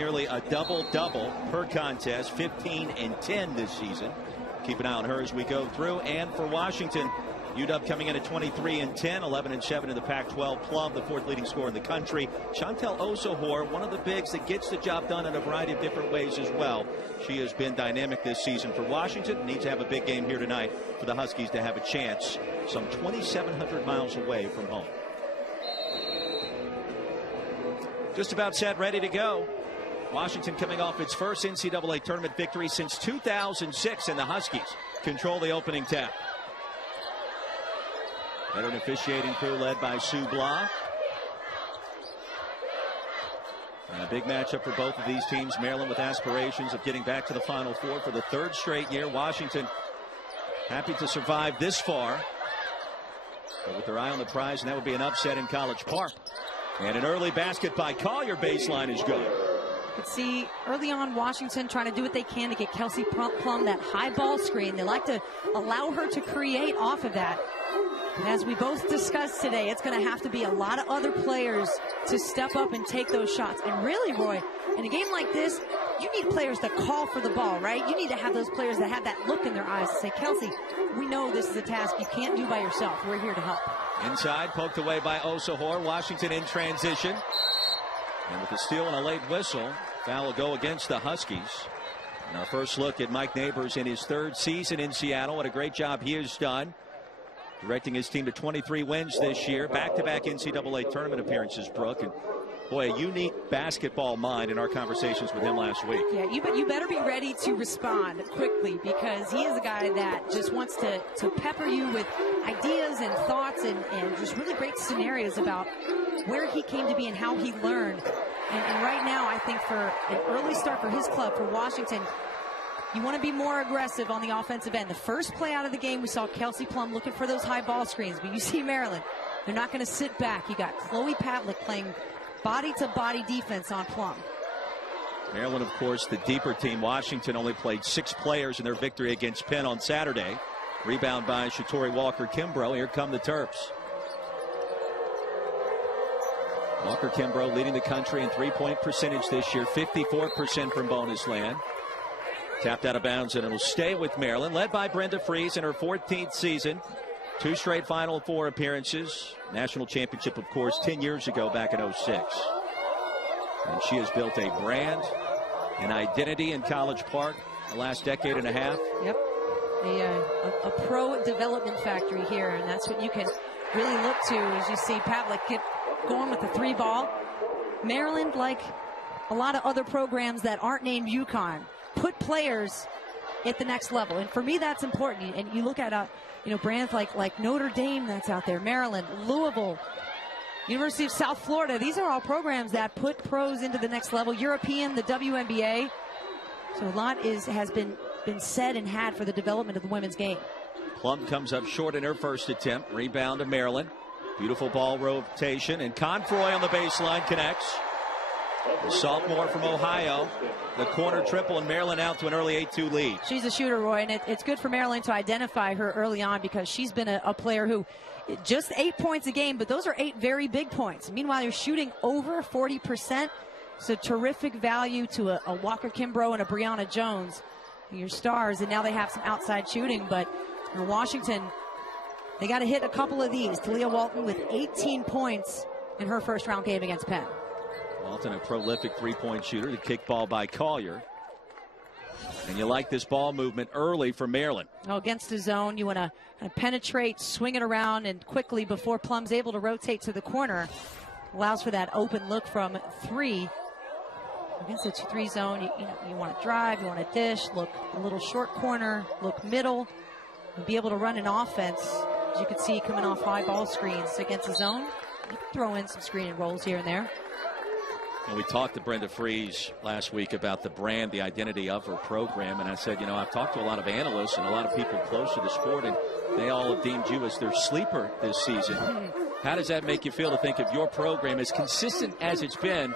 Nearly a double-double per contest, 15 and 10 this season. Keep an eye on her as we go through. And for Washington, UW coming in at 23 and 10, 11 and 7 in the Pac-12. Plum, the fourth leading scorer in the country. Chantel Ozohor, one of the bigs that gets the job done in a variety of different ways as well. She has been dynamic this season for Washington. Needs to have a big game here tonight for the Huskies to have a chance, some 2,700 miles away from home. Just about set, ready to go. Washington coming off its first NCAA tournament victory since 2006, and the Huskies control the opening tap. Veteran officiating crew led by Sue Blah. And a big matchup for both of these teams. Maryland with aspirations of getting back to the Final Four for the third straight year. Washington happy to survive this far, but with their eye on the prize, and that would be an upset in College Park. And an early basket by Collier. Baseline is good. You could see early on Washington trying to do what they can to get Kelsey Plum that high ball screen. They like to allow her to create off of that. And as we both discussed today, it's going to have to be a lot of other players to step up and take those shots. And really, Roy, in a game like this, you need players that call for the ball, right? You need to have those players that have that look in their eyes and say, Kelsey, we know this is a task you can't do by yourself. We're here to help. Inside, poked away by Ozohor. Washington in transition. And with a steal and a late whistle, foul will go against the Huskies. And our first look at Mike Neighbors in his third season in Seattle. What a great job he has done, directing his team to 23 wins this year. Back-to-back NCAA tournament appearances, Brooke. And boy, a unique basketball mind in our conversations with him last week. Yeah, you better be ready to respond quickly, because he is a guy that just wants to pepper you with ideas and thoughts and just really great scenarios about where he came to be and how he learned. And right now, I think for an early start for his club, for Washington, you want to be more aggressive on the offensive end. The first play out of the game, we saw Kelsey Plum looking for those high ball screens. But you see Maryland, they're not going to sit back. You got Chloe Pavlik playing body-to-body defense on Plum. Maryland, of course, the deeper team. Washington only played 6 players in their victory against Penn on Saturday. Rebound by Shatori Walker-Kimbrough. Here come the Terps. Walker-Kimbrough leading the country in three-point percentage this year, 54% from bonus land. Tapped out of bounds, and it'll stay with Maryland, led by Brenda Frese in her 14th season. 2 straight Final Four appearances. National championship, of course, 10 years ago back in '06. And she has built a brand, an identity in College Park the last decade and a half. Yep. A pro development factory here, and that's what you can really look to as you see Pavlik get going with the 3-ball. Maryland, like a lot of other programs that aren't named UConn, put players at the next level, and for me that's important. And you look at brands like Notre Dame that's out there, Maryland, Louisville, University of South Florida. These are all programs that put pros into the next level. European, the WNBA. So a lot has been said and had for the development of the women's game. Plum comes up short in her first attempt. Rebound to Maryland. Beautiful ball rotation, and Confroy on the baseline connects. The sophomore from Ohio, the corner triple, and Maryland out to an early 8-2 lead. She's a shooter, Roy, and it's good for Maryland to identify her early on, because she's been a player who just 8 points a game, but those are 8 very big points. Meanwhile, you're shooting over 40%. It's a terrific value to a Walker-Kimbrough and a Brianna Jones, your stars, and now they have some outside shooting. But in Washington, they got to hit a couple of these. Talia Walton with 18 points in her first round game against Penn. Walton, a prolific three-point shooter. The kick ball by Collier. And you like this ball movement early for Maryland. Oh, against the zone, you want to penetrate, swing it around, and quickly before Plum's able to rotate to the corner. Allows for that open look from 3. Against the 2-3 zone, you want to drive, you want to dish, look a little short corner, look middle, and be able to run an offense. As you can see, coming off high ball screens against the zone. You can throw in some screen and rolls here and there. And we talked to Brenda Frese last week about the brand, the identity of her program. And I said, I've talked to a lot of analysts and a lot of people close to the sport, and they all have deemed you as their sleeper this season. How does that make you feel to think of your program, as consistent as it's been,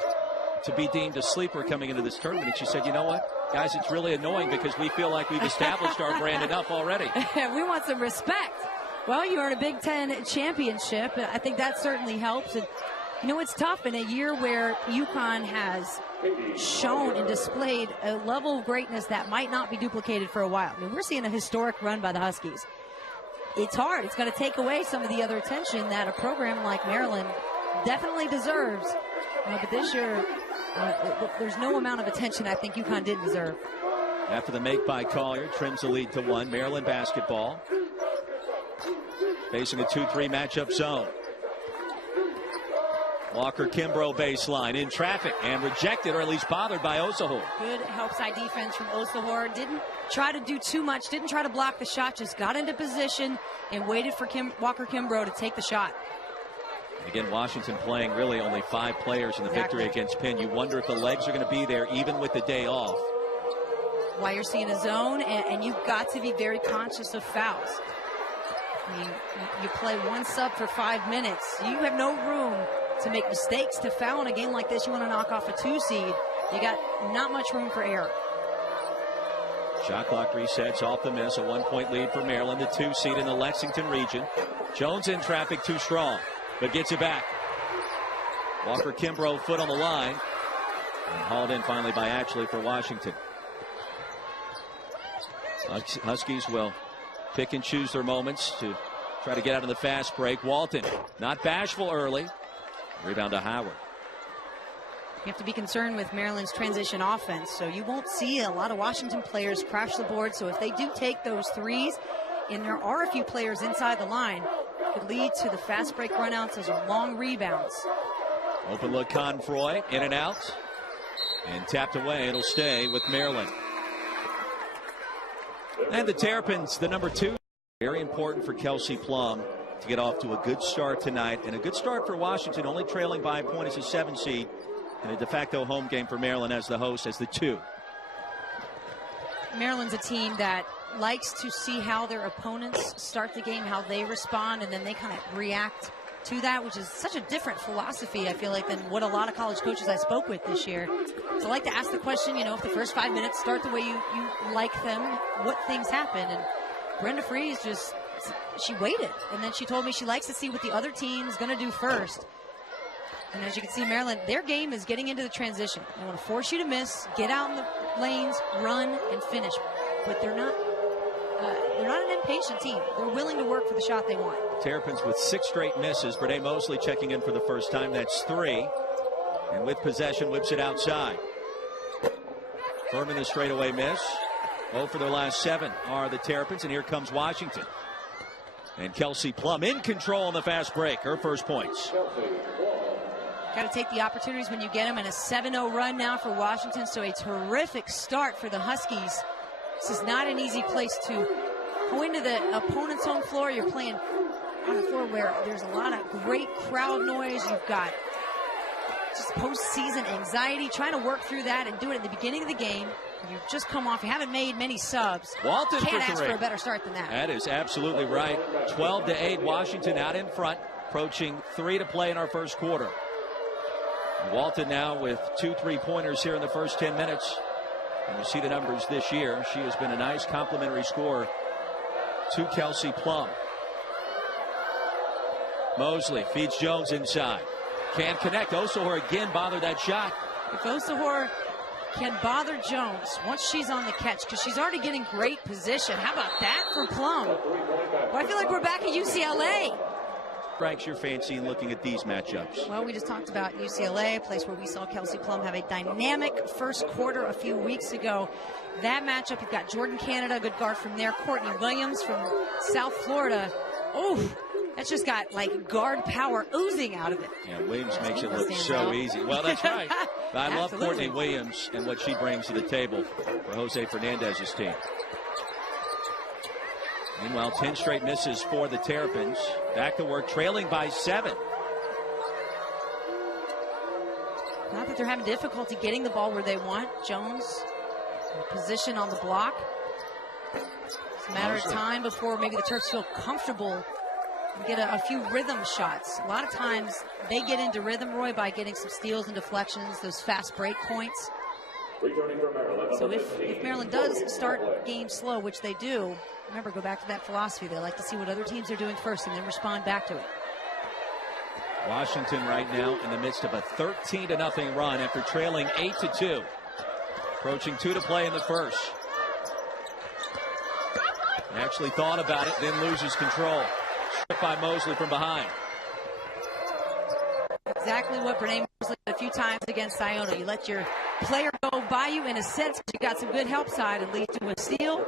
to be deemed a sleeper coming into this tournament? And she said, you know what, guys, it's really annoying because we feel like we've established our brand enough already. We want some respect. Well, you earned a Big Ten championship. I think that certainly helps. And You know, it's tough in a year where UConn has shown and displayed a level of greatness that might not be duplicated for a while. I mean, we're seeing a historic run by the Huskies. It's hard. It's going to take away some of the other attention that a program like Maryland definitely deserves. But this year, there's no amount of attention I think UConn didn't deserve. After the make by Collier, trims the lead to 1. Maryland basketball. Facing a 2-3 matchup zone. Walker Kimbrough baseline in traffic and rejected, or at least bothered by Osahor. Good help side defense from Osahor. Didn't try to do too much. Didn't try to block the shot. Just got into position and waited for Walker Kimbrough to take the shot. And again, Washington playing really only 5 players in the victory against Penn. You wonder if the legs are going to be there even with the day off. Why you're seeing a zone, and you've got to be very conscious of fouls. I mean, you play one sub for 5 minutes. You have no room to make mistakes, to foul in a game like this. You want to knock off a 2 seed. You got not much room for error. Shot clock resets off the miss. A 1-point lead for Maryland, the 2 seed in the Lexington region. Jones in traffic, too strong, but gets it back. Walker Kimbrough, foot on the line, and hauled in finally by Ashley for Washington. Huskies will pick and choose their moments to try to get out of the fast break. Walton, not bashful early. Rebound to Howard. You have to be concerned with Maryland's transition offense, so you won't see a lot of Washington players crash the board. So if they do take those threes, and there are a few players inside the line, it could lead to the fast break runouts as long rebounds. Open look, Confroy, in and out, and tapped away. It'll stay with Maryland. And the Terrapins, the number 2. Very important for Kelsey Plum to get off to a good start tonight, and a good start for Washington, only trailing by a point as a 7 seed, and a de facto home game for Maryland as the host, as the 2. Maryland's a team that likes to see how their opponents start the game, how they respond, and then they kind of react to that, which is such a different philosophy, I feel like, than what a lot of college coaches I spoke with this year. So I like to ask the question, you know, if the first 5 minutes start the way you like them, what things happen? And Brenda Frese she waited, and then she told me she likes to see what the other team's going to do first. And as you can see, Maryland, their game is getting into the transition. They want to force you to miss, get out in the lanes, run, and finish. But they're not an impatient team. They're willing to work for the shot they want. Terrapins with 6 straight misses. Brene Mosley checking in for the first time. That's 3. And with possession, whips it outside. Furman the straightaway miss. 0 for their last 7 are the Terrapins. And here comes Washington. And Kelsey Plum in control on the fast break. Her first points. Got to take the opportunities when you get them. And a 7-0 run now for Washington. So a terrific start for the Huskies. This is not an easy place to go into the opponent's home floor. You're playing on a floor where there's a lot of great crowd noise. You've got just postseason anxiety, trying to work through that and do it at the beginning of the game. You just come off. You haven't made many subs. Walton can't ask for a better start than that. That is absolutely right. 12-8, Washington out in front, approaching 3 to play in our first quarter. Walton now with 2 3-pointers here in the first 10 minutes. And you see the numbers this year. She has been a nice complimentary scorer to Kelsey Plum. Mosley feeds Jones inside. Can't connect. Osahor again bothered that shot. If Osahor can bother Jones once she's on the catch, because she's already getting great position. How about that for Plum? Well, I feel like we're back at UCLA. Strikes your fancy in looking at these matchups? Well, we just talked about UCLA, a place where we saw Kelsey Plum have a dynamic first quarter a few weeks ago. That matchup, you've got Jordan Canada, good guard from there. Courtney Williams from South Florida. Oh, that's just got like guard power oozing out of it. Yeah, Williams makes it look so easy. Well, that's right. I love Courtney Williams and what she brings to the table for Jose Fernandez's team. Meanwhile, 10 straight misses for the Terrapins. Back to work, trailing by 7. Not that they're having difficulty getting the ball where they want. Jones in position on the block. It's a matter of time before maybe the Terps feel comfortable and get a few rhythm shots. A lot of times they get into rhythm, Roy, by getting some steals and deflections, those fast break points. So if Maryland does start games slow, which they do, remember, go back to that philosophy. They like to see what other teams are doing first and then respond back to it. Washington right now in the midst of a 13-0 run after trailing 8-2. Approaching 2 to play in the first. Actually thought about it, then loses control. Stripped by Mosley from behind. Exactly what Brene Mosley did a few times against Iona. You let your player go by you in a sense. You got some good help side and leads to a steal,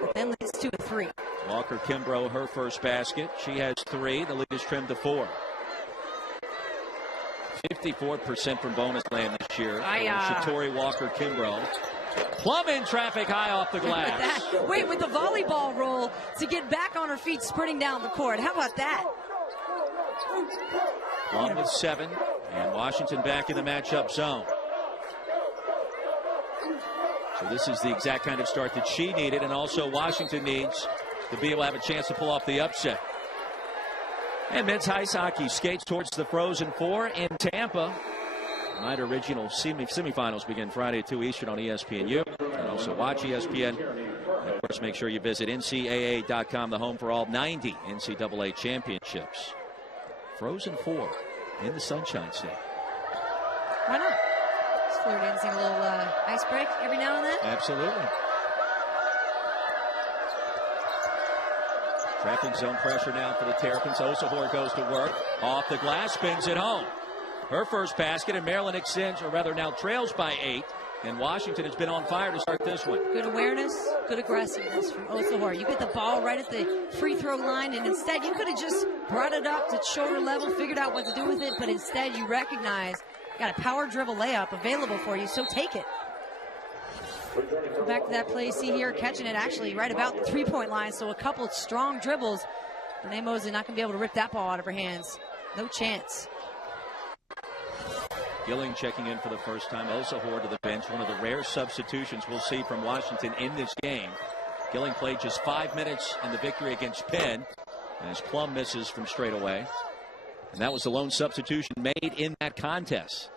but then leads to a 3. Walker Kimbrough, her first basket. She has 3. The lead is trimmed to 4. 54% from bonus land this year. Shatori Walker Kimbrough. Plum in traffic high off the glass. Wait, with the volleyball roll to get back on her feet sprinting down the court. How about that? Plum with 7, and Washington back in the matchup zone. So this is the exact kind of start that she needed, and also Washington needs to be able to have a chance to pull off the upset. And men's ice hockey skates towards the Frozen Four in Tampa. Night original semifinals begin Friday at 2 Eastern on ESPNU. And also watch ESPN. And of course, make sure you visit NCAA.com, the home for all 90 NCAA championships. Frozen Four in the Sunshine State. Why not? Just Floridians need a little ice break every now and then. Absolutely. Trapping zone pressure now for the Terrapins. Osahor goes to work. Off the glass, spins it home. Her first basket, and Maryland extends, or rather now trails by 8. And Washington has been on fire to start this one. Good awareness, good aggressiveness from Osahor. You get the ball right at the free throw line, and instead you could have just brought it up to shoulder level, figured out what to do with it, but instead you recognize you got a power dribble layup available for you, so take it. Go back to that play, see here, catching it actually right about the three-point line, so a couple of strong dribbles. Brene Mosley not going to be able to rip that ball out of her hands. No chance. Gilling checking in for the first time. Osahor to the bench. One of the rare substitutions we'll see from Washington in this game. Gilling played just 5 minutes in the victory against Penn as Plum misses from straight away. And that was the lone substitution made in that contest.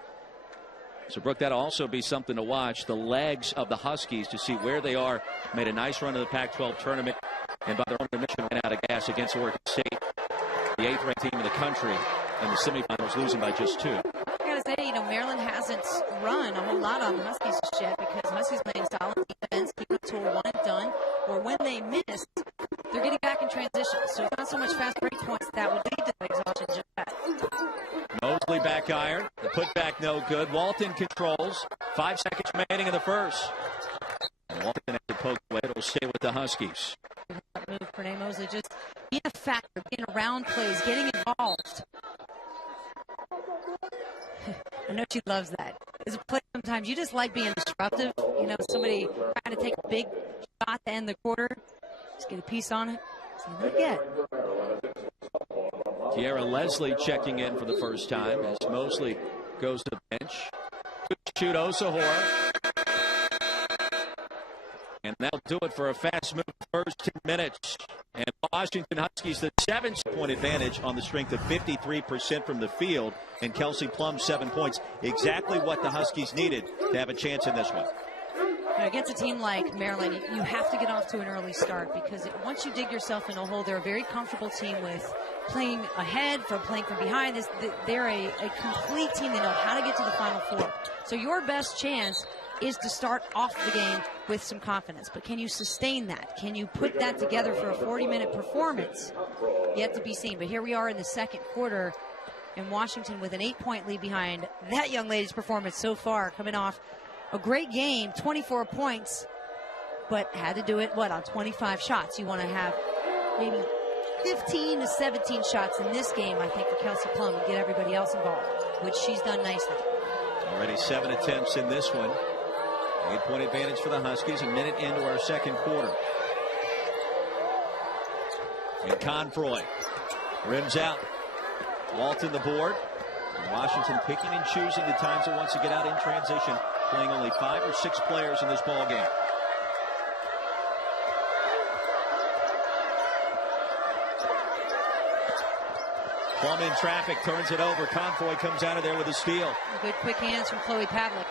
So, Brooke, that'll also be something to watch. The legs of the Huskies to see where they are. Made a nice run to the Pac-12 tournament. And by their own admission, ran out of gas against Oregon State, the 8th-ranked team in the country, in the semifinals, losing by just 2. I gotta say, Maryland hasn't run a whole lot on the Huskies just yet because Huskies playing solid defense, keeping it to a one and done, or when they miss, they're getting back in transition. So it's not so much fast break points that would lead to the exhaustion just yet. Mosley back iron. The putback no good. Walton controls. 5 seconds remaining in the first. And Walton had to poke away. It'll stay with the Huskies. Move for Brene Mosley, just being a factor, being around plays, getting involved. I know she loves that. As a player, sometimes you just like being disruptive. Somebody trying to take a big shot to end the quarter. Just get a piece on it. So not yet. Kiera Leslie checking in for the first time as Mosley goes to the bench. Good shoot, Osahor. And that'll do it for a fast move first 10 minutes. And Washington Huskies, the 7-point advantage on the strength of 53% from the field. And Kelsey Plum, 7 points. Exactly what the Huskies needed to have a chance in this one. Against a team like Maryland, you have to get off to an early start because once you dig yourself in a hole, they're a very comfortable team with playing ahead, playing from behind. They're a complete team. They know how to get to the Final Four. So your best chance is to start off the game with some confidence. But can you sustain that? Can you put that together for a 40-minute performance? Yet to be seen. But here we are in the second quarter, and Washington with an 8-point lead behind that young lady's performance so far, coming off a great game, 24 points, but had to do it, on 25 shots. You want to have maybe 15 to 17 shots in this game, I think, for Kelsey Plum and get everybody else involved, which she's done nicely. Already 7 attempts in this one. 8-point advantage for the Huskies, a minute into our second quarter. And Confroy rims out. Walton the board. And Washington picking and choosing the times it wants to get out in transition, playing only 5 or 6 players in this ball game. Plum in traffic, turns it over. Confroy comes out of there with a steal. Good quick hands from Chloe Pavlik.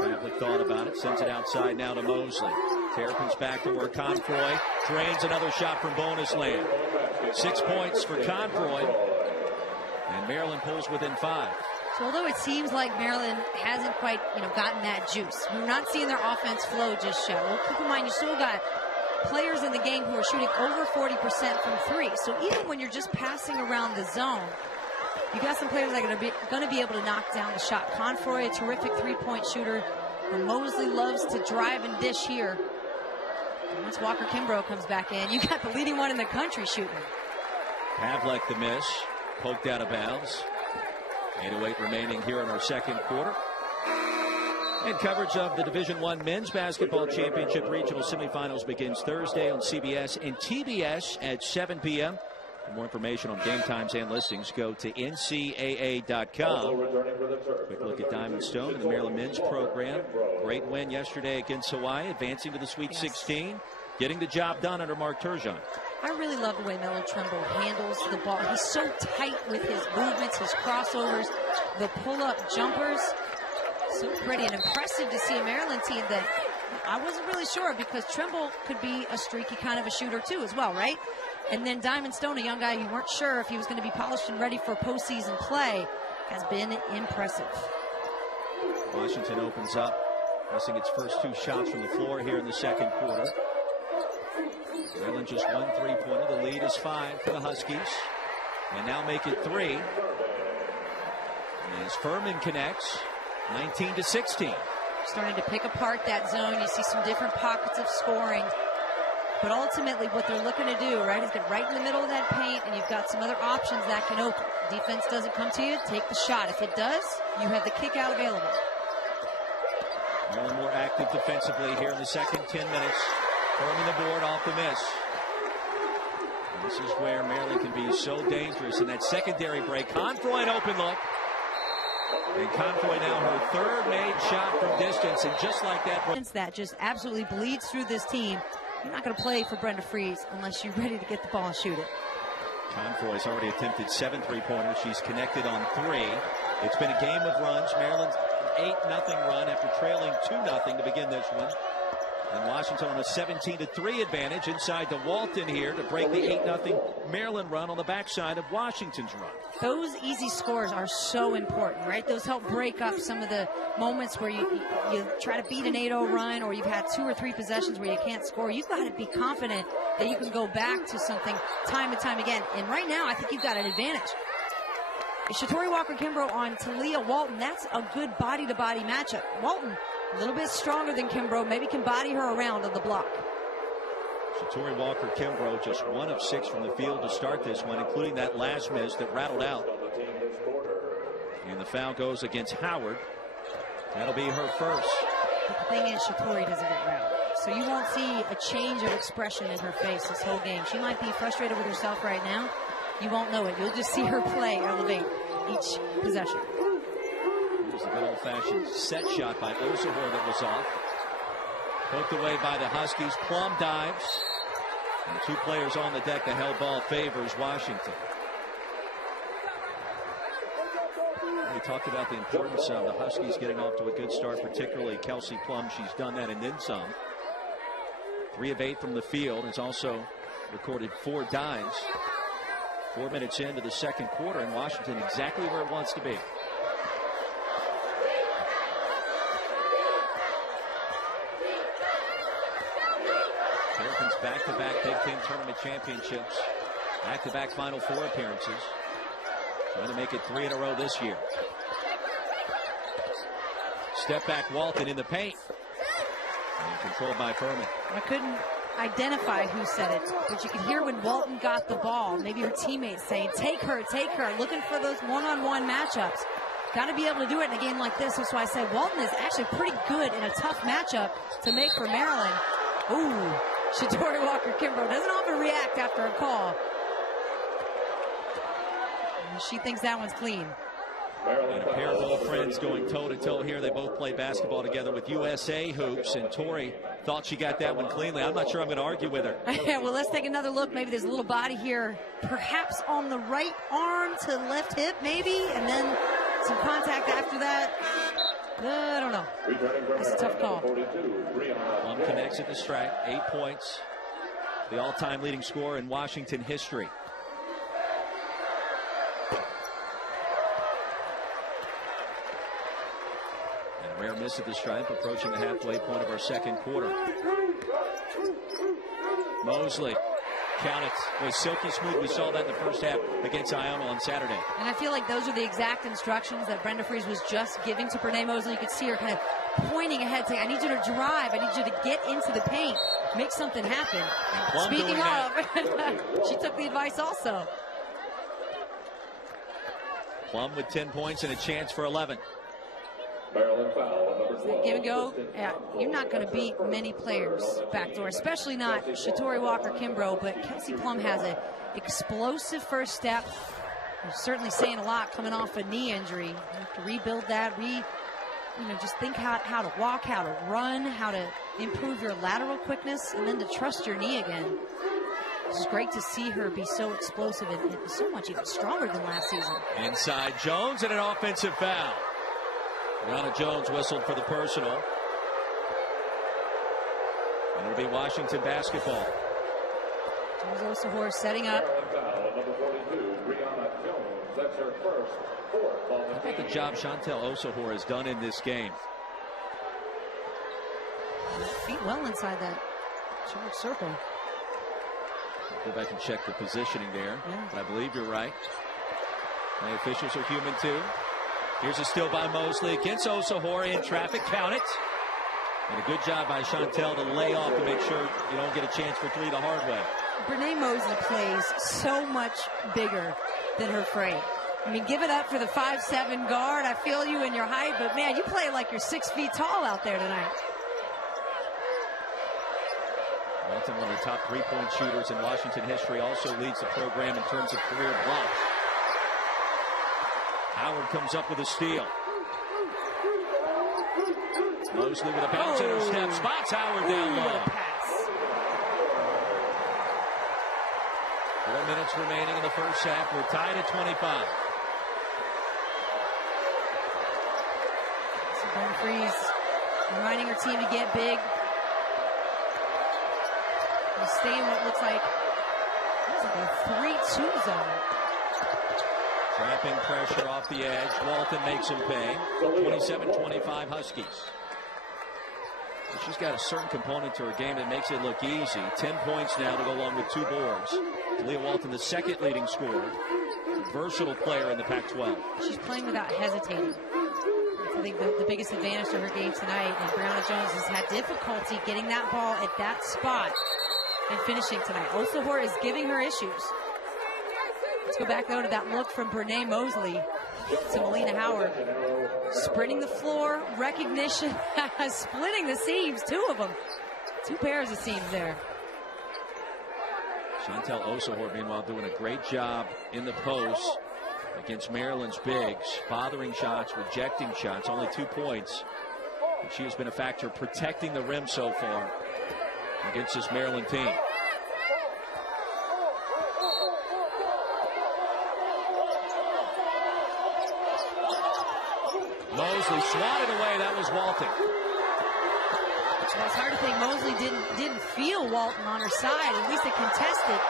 Pavlik thought about it, sends it outside now to Mosley. Terrapins back to work. Confroy drains another shot from bonus land. 6 points for Confroy. And Maryland pulls within 5. So although it seems like Maryland hasn't quite, gotten that juice, we're not seeing their offense flow just yet. Well, keep in mind, you still got players in the game who are shooting over 40% from 3. So even when you're just passing around the zone, you got some players that are going to be able to knock down the shot. Confroy, a terrific 3-point shooter. Mosley loves to drive and dish here. And once Walker Kimbrough comes back in, you got the leading one in the country shooting. Pavlik the miss, poked out of bounds. 8:08 remaining here in our second quarter. And coverage of the Division I Men's Basketball Championship Regional Semifinals begins Thursday on CBS and TBS at 7 p.m. For more information on game times and listings, go to ncaa.com. Quick look at Diamond Stone and the Maryland men's program. Great win yesterday against Hawaii, advancing to the Sweet 16, getting the job done under Mark Turgeon. I really love the way Melo Trimble handles the ball. He's so tight with his movements, his crossovers, the pull-up jumpers. So pretty and impressive to see a Maryland team that I wasn't really sure, because Trimble could be a streaky kind of a shooter too as well, right? And then Diamond Stone, a young guy you weren't sure if he was going to be polished and ready for postseason play, has been impressive. Washington opens up, missing its first 2 shots from the floor here in the second quarter. Maryland just 1 3-pointer. The lead is 5 for the Huskies. And now make it 3. As Furman connects, 19-16. Starting to pick apart that zone. You see some different pockets of scoring. But ultimately what they're looking to do, right, is get right in the middle of that paint, and you've got some other options that can open. Defense doesn't come to you, take the shot. If it does, you have the kick out available. Maryland more active defensively here in the second 10 minutes. Furman the board off the miss. And this is where Maryland can be so dangerous in that secondary break. Confroy an open look. And Confroy now her 3rd made shot from distance, and just like that. That just absolutely bleeds through this team. You're not going to play for Brenda Frese unless you're ready to get the ball and shoot it. Confroy's already attempted 7 3-pointers. She's connected on 3. It's been a game of runs. Maryland's 8-0 run after trailing 2-0 to begin this one. And Washington on a 17-3 advantage inside to Walton here to break the 8-0 Maryland run on the backside of Washington's run. Those easy scores are so important, right? Those help break up some of the moments where you try to beat an 8-0 run, or you've had 2 or 3 possessions where you can't score. You've got to be confident that you can go back to something time and time again. And right now, I think you've got an advantage. Shatori Walker-Kimbrough on Talia Walton. That's a good body-to-body matchup. Walton, a little bit stronger than Kimbrough, maybe can body her around on the block. Shatori Walker-Kimbrough just 1 of 6 from the field to start this one, including that last miss that rattled out. And the foul goes against Howard. That'll be her first. But the thing is, Shatori doesn't get rattled. So you won't see a change of expression in her face this whole game. She might be frustrated with herself right now. You won't know it. You'll just see her play elevate each possession. Here's a good old-fashioned set shot by Osahor that was off. Poked away by the Huskies. Plum dives. And 2 players on the deck. The held ball favors Washington. We talked about the importance of the Huskies getting off to a good start, particularly Kelsey Plum. She's done that and then some. 3 of 8 from the field. Has also recorded 4 dives. 4 minutes into the second quarter, and Washington exactly where it wants to be. Terrapins back-to-back Big Ten tournament championships. Back-to-back Final Four appearances. Trying to make it 3 in a row this year. Step back Walton in the paint. And controlled by Furman. I couldn't identify who said it, but you could hear when Walton got the ball, maybe her teammates saying, take her, looking for those one-on-one matchups. Got to be able to do it in a game like this. That's why I say Walton is actually pretty good in a tough matchup to make for Maryland. Ooh, Shatori Walker-Kimbrough doesn't often react after a call. And she thinks that one's clean. And a pair of old friends going toe-to-toe here. They both play basketball together with USA Hoops, and Tori thought she got that one cleanly. I'm not sure I'm going to argue with her. Yeah, well, let's take another look. Maybe there's a little body here, perhaps on the right arm to left hip, maybe, and then some contact after that. I don't know. That's a tough call. Plum connects at the strike. 8 points. The all-time leading scorer in Washington history. And a rare miss at the stripe, approaching the halfway point of our second quarter. Mosley. Count it. Was silky smooth. We saw that in the first half against Iona on Saturday. And I feel like those are the exact instructions that Brenda Frese was just giving to Brene Mosley. You could see her kind of pointing ahead, saying, I need you to drive. I need you to get into the paint. Make something happen. Speaking of, she took the advice also. Plum with 10 points and a chance for 11. Give and go. Yeah, you're not going to beat many players backdoor, especially not Shatori Walker-Kimbrough, but Kelsey Plum has an explosive first step. You're certainly saying a lot coming off a knee injury. You have to rebuild that, just think how to walk, how to run, how to improve your lateral quickness, and then to trust your knee again. It's great to see her be so explosive and so much even stronger than last season. Inside Jones and an offensive foul. Brianna Jones whistled for the personal. And it'll be Washington basketball. Jones Osahor setting up. How about the job Chantel Osahor has done in this game? Feet well inside that short circle. Go back and check the positioning there. Yeah. But I believe you're right. The officials are human too. Here's a steal by Mosley against Osahor in traffic. Count it. And a good job by Chantel to lay off to make sure you don't get a chance for three the hard way. Brene Mosley plays so much bigger than her frame. I mean, give it up for the 5'7" guard. I feel you in your height, but man, you play like you're 6 feet tall out there tonight. Walton, one of the top three-point shooters in Washington history, also leads the program in terms of career blocks. Howard comes up with a steal. Mosley with a bounce in her step. Spots Howard down low. 4 minutes remaining in the first half. We're tied at 25. So Brenda Frese reminding her team to get big. And stay in what looks like a 3-2 zone. Trapping pressure off the edge. Walton makes him pay. 27-25 Huskies. She's got a certain component to her game that makes it look easy. 10 points now to go along with 2 boards. Leah Walton, the second leading scorer. Versatile player in the Pac-12. She's playing without hesitating. I think the biggest advantage to her game tonight. And Brianna Jones has had difficulty getting that ball at that spot and finishing tonight. Osahor is giving her issues. Let's go back, though, to that look from Brene Mosley to Melina Howard. Sprinting the floor, recognition, splitting the seams, 2 of them. 2 pairs of seams there. Chantel Osahor, meanwhile, doing a great job in the post against Maryland's bigs, bothering shots, rejecting shots, only 2 points. But she has been a factor protecting the rim so far against this Maryland team. Mosley swatted away. That was Walton. Well, it's hard to think Mosley didn't feel Walton on her side. At least they contested.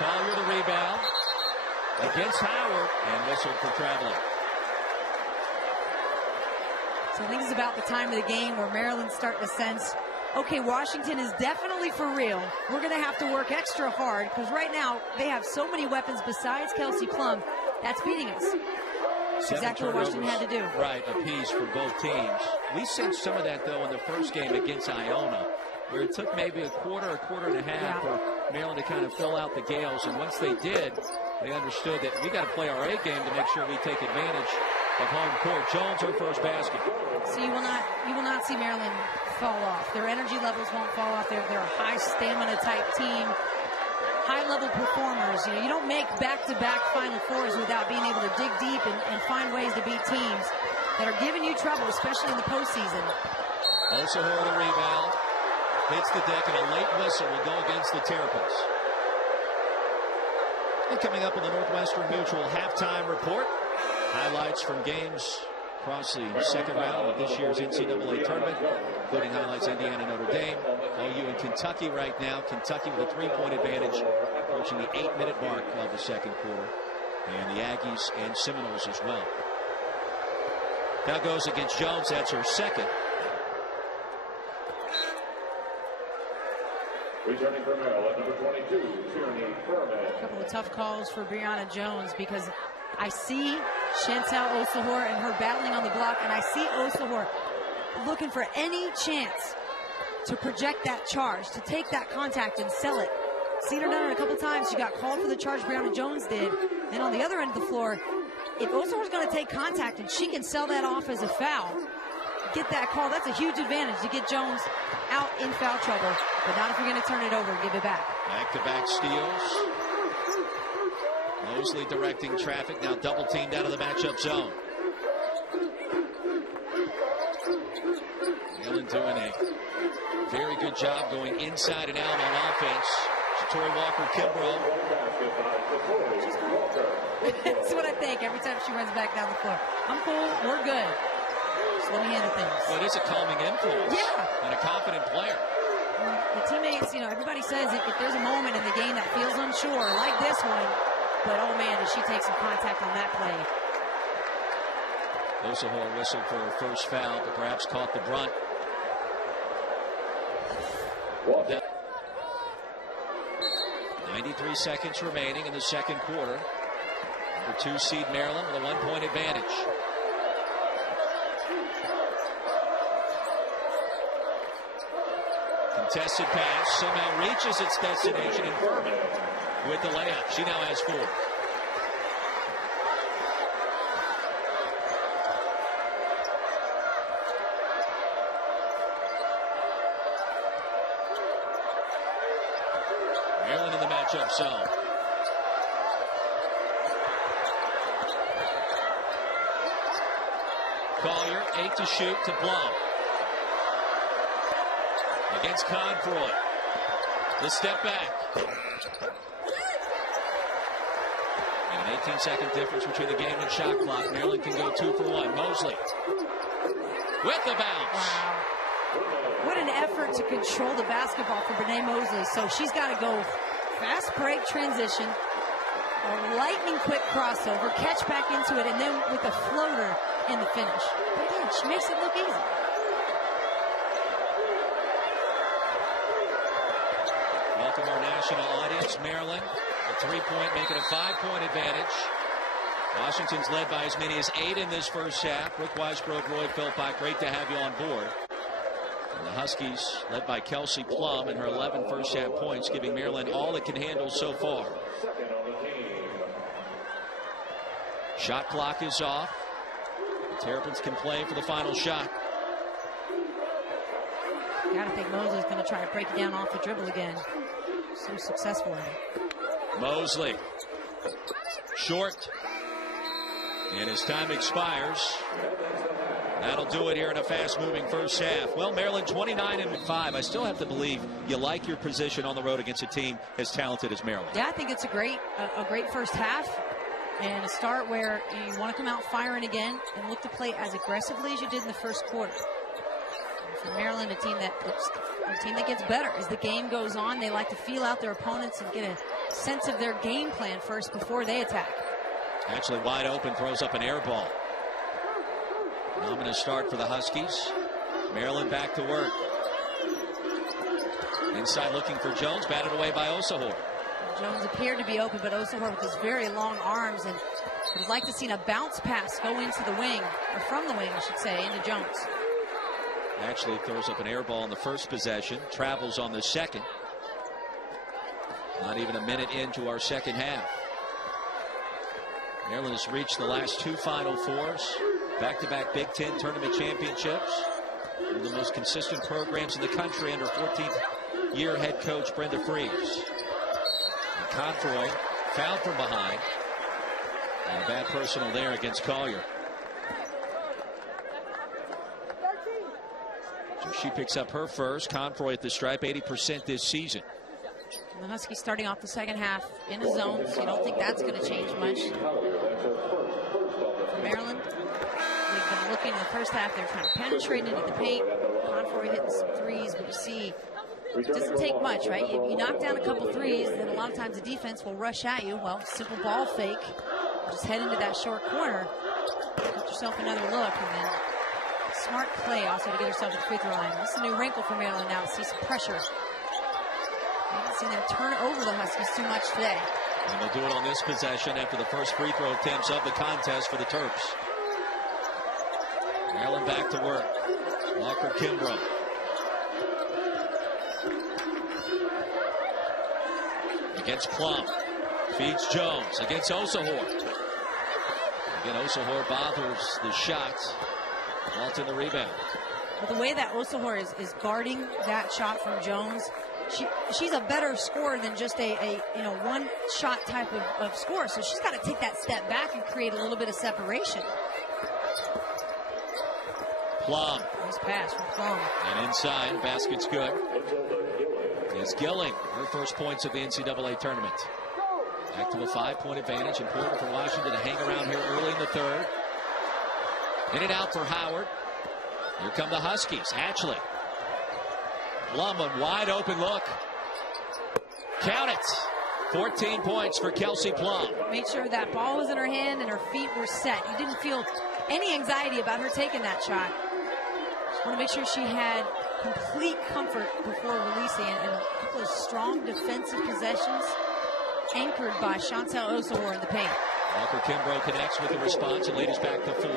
Collier the rebound against Howard and whistled for traveling. So I think it's about the time of the game where Maryland's starting to sense, okay, Washington is definitely for real. We're going to have to work extra hard because right now they have so many weapons besides Kelsey Plum. That's beating us. Exactly what Washington had to do. Right, a piece for both teams. We sensed some of that, though, in the first game against Iona, where it took maybe a quarter and a half for Maryland to kind of fill out the Gales. And once they did, they understood that we got to play our A game to make sure we take advantage of home court. Jones, her first basket. So you will not see Maryland fall off. Their energy levels won't fall off. They're a high stamina type team. High-level performers. You don't make back-to-back Final Fours without being able to dig deep and find ways to beat teams that are giving you trouble, especially in the postseason. Osahor the rebound. Hits the deck, and a late whistle will go against the Terrapins. And coming up on the Northwestern Mutual halftime report, highlights from games across the second round of this year's NCAA tournament, including highlights Indiana, Notre Dame, OU, and Kentucky right now. Kentucky with a 3-point advantage, approaching the 8-minute mark of the second quarter. And the Aggies and Seminoles as well. Now goes against Jones. That's her second. Returning from Maryland, number 22, Tierney Furman. A couple of tough calls for Brionna Jones, because I see Chantel Osahor and her battling on the block, and I see Osahor looking for any chance to project that charge, to take that contact and sell it. Seen her done it a couple times. She got called for the charge Brionna Jones did. And on the other end of the floor, if Osahor's going to take contact and she can sell that off as a foul, get that call, that's a huge advantage to get Jones out in foul trouble. But not if you're going to turn it over and give it back. Back-to-back steals. Mosley directing traffic, now double teamed out of the matchup zone. Maryland doing a very good job going inside and out on offense. Tori Walker-Kimbrough. That's what I think every time she runs back down the floor. I'm cool. We're good. Just let me handle things. Well, it is a calming influence. Yeah. And a confident player. The teammates, everybody says if there's a moment in the game that feels unsure, like this one, but oh man, does she take some contact on that play. Osahor whistled for her first foul, but perhaps caught the brunt. 93 seconds remaining in the second quarter. Number 2 seed Maryland with a 1-point advantage. Contested pass somehow reaches its destination, and Furman with the layup. She now has 4. Maryland in the matchup zone. Collier, 8 to shoot to Blum. Against Confroy. The step back. And an 18-second difference between the game and shot clock. Maryland can go 2 for 1. Mosley with the bounce. Wow. What an effort to control the basketball for Brene Mosley. So she's got to go fast break transition, a lightning quick crossover, catch back into it, and then with a floater in the finish. But again, she makes it look easy. Welcome our national audience. Maryland, a 3-point, making a 5-point advantage. Washington's led by as many as 8 in this first half. Rick Weisbrod, Roy Philpott, great to have you on board. And the Huskies, led by Kelsey Plum and her 11 first half points, giving Maryland all it can handle so far. Shot clock is off. The Terrapins can play for the final shot. Gotta think Mosley's going to try to break it down off the dribble again. So successful in it. Mosley. Short. And as time expires, that'll do it here in a fast-moving first half. Well, Maryland 29-5. I still have to believe you like your position on the road against a team as talented as Maryland. Yeah, I think it's a great first half, and a start where you want to come out firing again and look to play as aggressively as you did in the first quarter. For Maryland, a team that gets better as the game goes on. They like to feel out their opponents and get a sense of their game plan first before they attack. Actually wide open, throws up an air ball. Ominous start for the Huskies. Maryland back to work. Inside looking for Jones, batted away by Osahor. Jones appeared to be open, but Osahor with his very long arms, and would like to see a bounce pass go into the wing, or from the wing, I should say, into Jones. Actually throws up an air ball in the first possession, travels on the second. Not even a minute into our second half. Maryland has reached the last 2 Final Fours, back-to-back Big Ten tournament championships. One of the most consistent programs in the country under 14th-year head coach Brenda Frese. And Confroy fouled from behind. And a bad personal there against Collier. So she picks up her first. Confroy at the stripe, 80% this season. And the Huskies starting off the second half in a zone, so you don't think that's going to change much. For Maryland, they're going to look first half, they're kind of penetrating into the paint. Conroy hitting some threes, but you see, it doesn't take much, right? You knock down a couple threes, then a lot of times the defense will rush at you. Well, simple ball fake. Just head into that short corner. Get yourself another look, and then smart play also to get yourself to the free throw line. This is a new wrinkle for Maryland now to see some pressure. I haven't seen them turn over the Huskies too much today. And they'll do it on this possession after the first free throw attempts of the contest for the Terps. Maryland back to work. Walker Kimbrough. Against Plum. Feeds Jones against Osahor. Again, Osahor bothers the shot. Walton the rebound. Well, the way that Osahor is guarding that shot from Jones, she's a better scorer than just a one shot type of scorer. So she's got to take that step back and create a little bit of separation. Plum. Nice pass from Plum. And inside, basket's good. It's Gilling, her first points of the NCAA tournament. Back to a 5-point advantage. Important for Washington to hang around here early in the third. In and out for Howard. Here come the Huskies. Atchley. Plum, a wide open look. Count it. 14 points for Kelsey Plum. Made sure that ball was in her hand and her feet were set. You didn't feel any anxiety about her taking that shot. Just want to make sure she had complete comfort before releasing it, and a couple of strong defensive possessions anchored by Chantel Osahor in the paint. Walker Kimbrough connects with the response and lead us back to 4.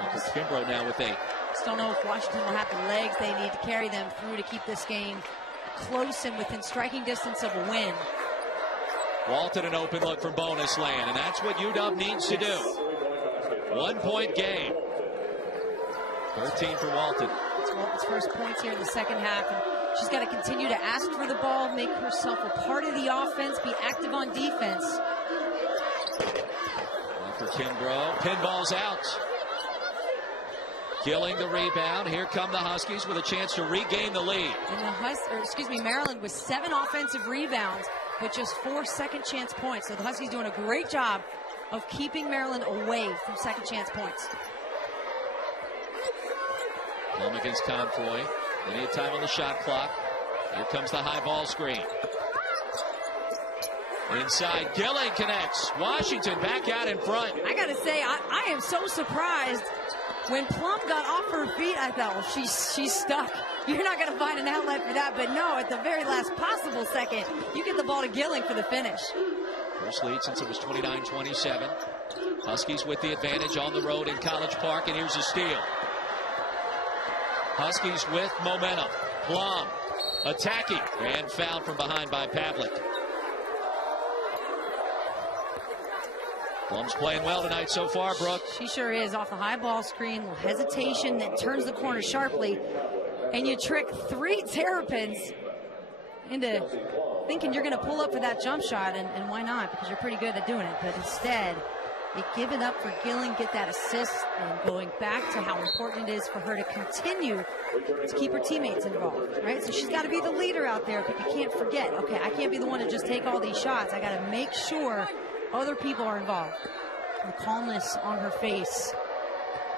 Walker Kimbrough now with 8. Just don't know if Washington will have the legs they need to carry them through to keep this game close and within striking distance of a win. Walton an open look from bonus land, and that's what UW needs to do. 1-point game. 13 for Walton. It's Walton's first points here in the second half, and she's got to continue to ask for the ball, make herself a part of the offense, be active on defense. For Kimbrough, pinball's out. Gilling the rebound. Here come the Huskies with a chance to regain the lead. And Maryland with 7 offensive rebounds, but just 4 second chance points. So the Huskies doing a great job of keeping Maryland away from second chance points. Plum against Conroy. They need time on the shot clock. Here comes the high ball screen. Inside, Gilling connects. Washington back out in front. I gotta say, I am so surprised. When Plum got off her feet, I thought, well, she's stuck. You're not going to find an outlet for that. But no, at the very last possible second, you get the ball to Gilling for the finish. First lead since it was 29-27. Huskies with the advantage on the road in College Park, and here's a steal. Huskies with momentum. Plum attacking and fouled from behind by Pavlik. Plum's playing well tonight so far, Brooke. She sure is. Off the high ball screen, little hesitation, then turns the corner sharply, and you trick 3 Terrapins into thinking you're going to pull up for that jump shot, and why not? Because you're pretty good at doing it. But instead, you give it up for Gilling, get that assist, and going back to how important it is for her to continue to keep her teammates involved, right? So she's got to be the leader out there, but you can't forget, okay, I can't be the one to just take all these shots. I got to make sure other people are involved. The calmness on her face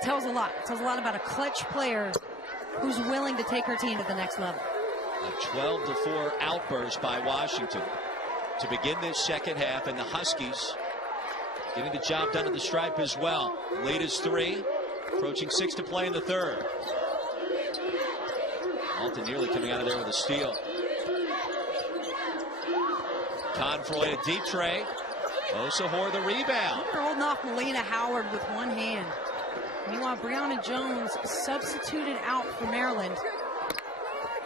tells a lot. It tells a lot about a clutch player who's willing to take her team to the next level. A 12-4 outburst by Washington to begin this second half, and the Huskies getting the job done at the stripe as well. Lead is 3, approaching 6 to play in the third. Walton nearly coming out of there with a steal. Conroy a deep tray. Osahor the rebound. They're holding off Melina Howard with one hand. Meanwhile, Brianna Jones substituted out for Maryland.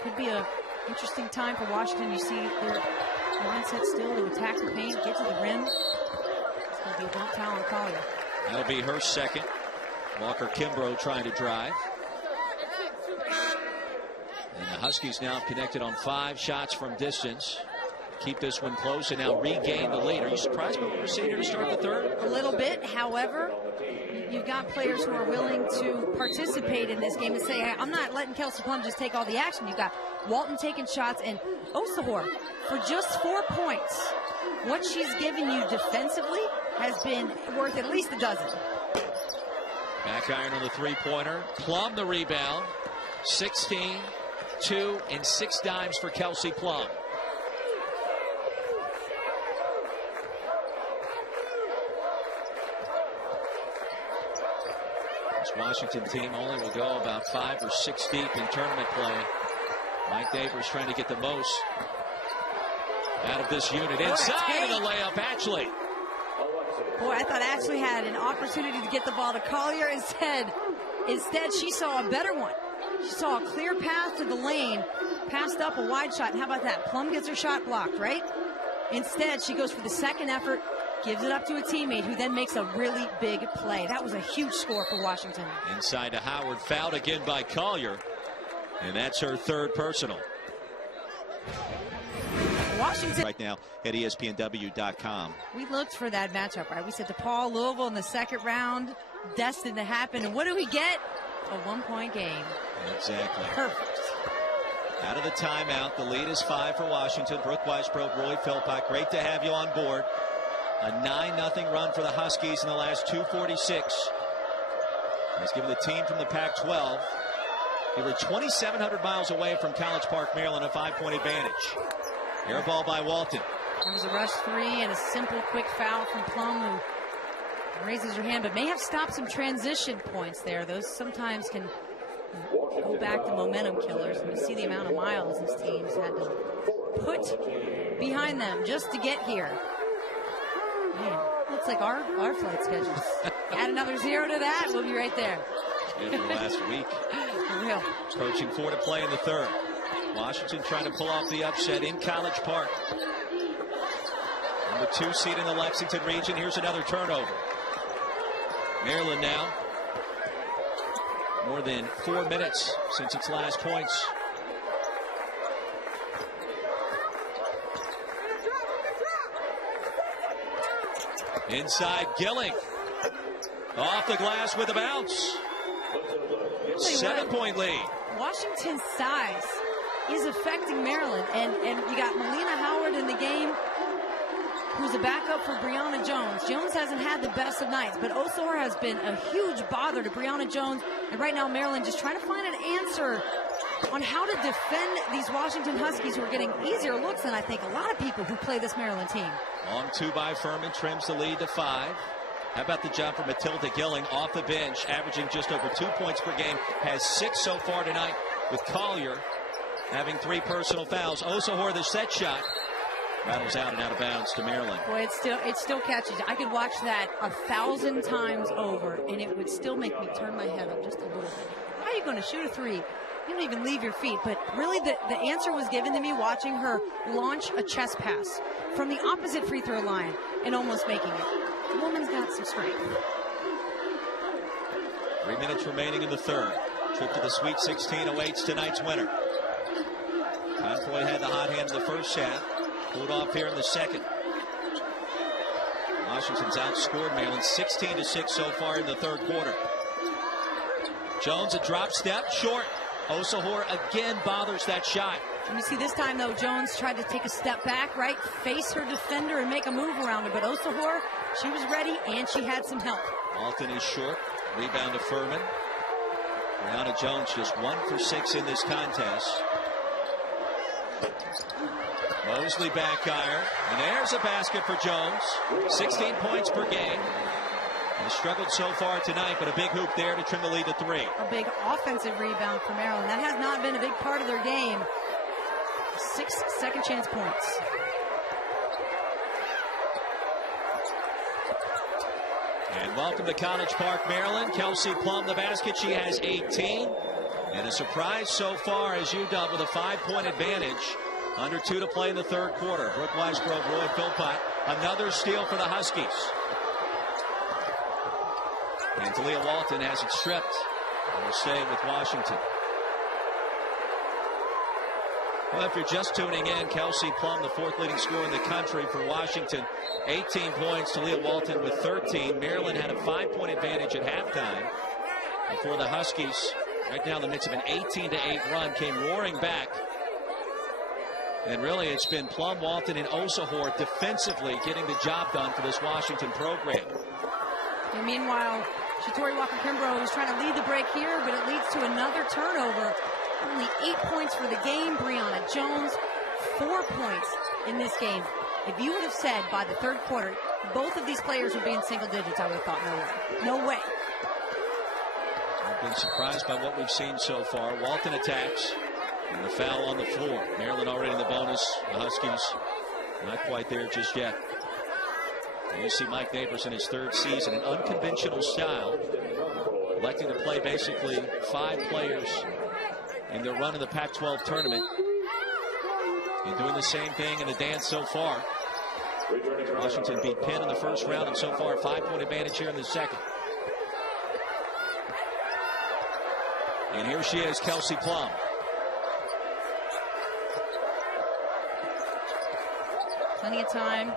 Could be an interesting time for Washington. You see their mindset still to attack the paint, get to the rim. It's going to be a don't foul on Collier. That'll be her second. Walker Kimbrough trying to drive. And the Huskies now have connected on 5 shots from distance. keep this one close and now regain the lead. Are you surprised by what we're seeing here to start the third? A little bit. However, you've got players who are willing to participate in this game and say, hey, I'm not letting Kelsey Plum just take all the action. You've got Walton taking shots and Osahor for just 4 points. What she's given you defensively has been worth at least a dozen. Back iron on the three-pointer. Plum the rebound. 16, 2, and 6 dimes for Kelsey Plum. This Washington team only will go about 5 or 6 deep in tournament play. Mike Neighbors trying to get the most out of this unit. Inside of the layup, Ashley. Boy, I thought Ashley had an opportunity to get the ball to Collier. Instead, she saw a better one. She saw a clear path to the lane, passed up a wide shot. And how about that? Plum gets her shot blocked, right? Instead, she goes for the second effort, gives it up to a teammate who then makes a really big play. That was a huge score for Washington. Inside to Howard, fouled again by Collier. And that's her third personal. Washington right now at ESPNW.com. We looked for that matchup, right? We said DePaul, Louisville in the second round, destined to happen. And what do we get? A 1-point game. Exactly. Perfect. Out of the timeout, the lead is 5 for Washington. Brooke Weisbrod, Roy Philpott, great to have you on board. A 9-0 run for the Huskies in the last 246. Has given the team from the Pac-12 nearly 2,700 miles away from College Park, Maryland, a 5-point advantage. Air ball by Walton. That was a rush three and a simple, quick foul from Plum, who raises her hand, but may have stopped some transition points there. Those sometimes can go back to momentum killers. And you see the amount of miles these teams had to put behind them just to get here. Man, looks like our flight schedules. Add another 0 to that, we'll be right there. Yeah, for last week. For real. Approaching 4 to play in the third. Washington trying to pull off the upset in College Park. Number 2 seed in the Lexington region. Here's another turnover. Maryland now. More than 4 minutes since its last points. Inside Gilling. Off the glass with a bounce. 7-point lead. Washington's size is affecting Maryland, and you got Melina Howard in the game, who's a backup for Brianna Jones. Jones hasn't had the best of nights, but Osahor has been a huge bother to Brianna Jones, and right now Maryland just trying to find an answer on how to defend these Washington Huskies, who are getting easier looks than I think a lot of people who play this Maryland team. On 2 by Furman, trims the lead to 5. How about the job for Matilda Gilling off the bench, averaging just over 2 points per game, has 6 so far tonight, with Collier having 3 personal fouls. Osahor, the set shot, rattles out and out of bounds to Maryland. Boy, it still catches you. I could watch that 1,000 times over, and it would still make me turn my head up just a little bit. How are you going to shoot a 3? You don't even leave your feet. But really, the answer was given to me watching her launch a chest pass from the opposite free throw line and almost making it. The woman's got some strength. 3 minutes remaining in the third. Trip to the Sweet 16 awaits tonight's winner. Conroy had the hot hand in the first half. Pulled off here in the second. Washington's outscored Maryland 16-6 so far in the third quarter. Jones, a drop step, short. Osahor again bothers that shot. And you see this time, though, Jones tried to take a step back, right? Face her defender and make a move around her. But Osahor, she was ready, and she had some help. Walton is short. Rebound to Furman. Brianna Jones just 1 for 6 in this contest. Mosley back iron. And there's a basket for Jones. 16 points per game. Has struggled so far tonight, but a big hoop there to trim the lead to 3. A big offensive rebound for Maryland. That has not been a big part of their game. 6 second chance points. And welcome to College Park, Maryland. Kelsey Plum, the basket. She has 18. And a surprise so far as UW with a 5-point advantage. Under 2 to play in the third quarter. Brooke Weisbrod, Roy Philpott. Another steal for the Huskies. And Talia Walton has it stripped. And will stay with Washington. Well, if you're just tuning in, Kelsey Plum, the 4th leading scorer in the country for Washington, 18 points. Talia Walton with 13. Maryland had a 5-point advantage at halftime before the Huskies, right now in the midst of an 18-8 run, came roaring back. And really, it's been Plum, Walton, and Osahor defensively getting the job done for this Washington program. And meanwhile, Shatori Walker-Kimbrough is trying to lead the break here, but it leads to another turnover. Only 8 points for the game. Brianna Jones, 4 points in this game. If you would have said by the 3rd quarter, both of these players would be in single digits, I would have thought no way. No way. I've been surprised by what we've seen so far. Walton attacks, and the foul on the floor. Maryland already in the bonus. The Huskies not quite there just yet. And you see Mike Neighbors in his 3rd season, an unconventional style, electing to play basically 5 players in their run in the Pac-12 tournament, and doing the same thing in the dance so far. Washington beat Penn in the 1st round, and so far a 5-point advantage here in the 2nd. And here she is, Kelsey Plum. Plenty of time.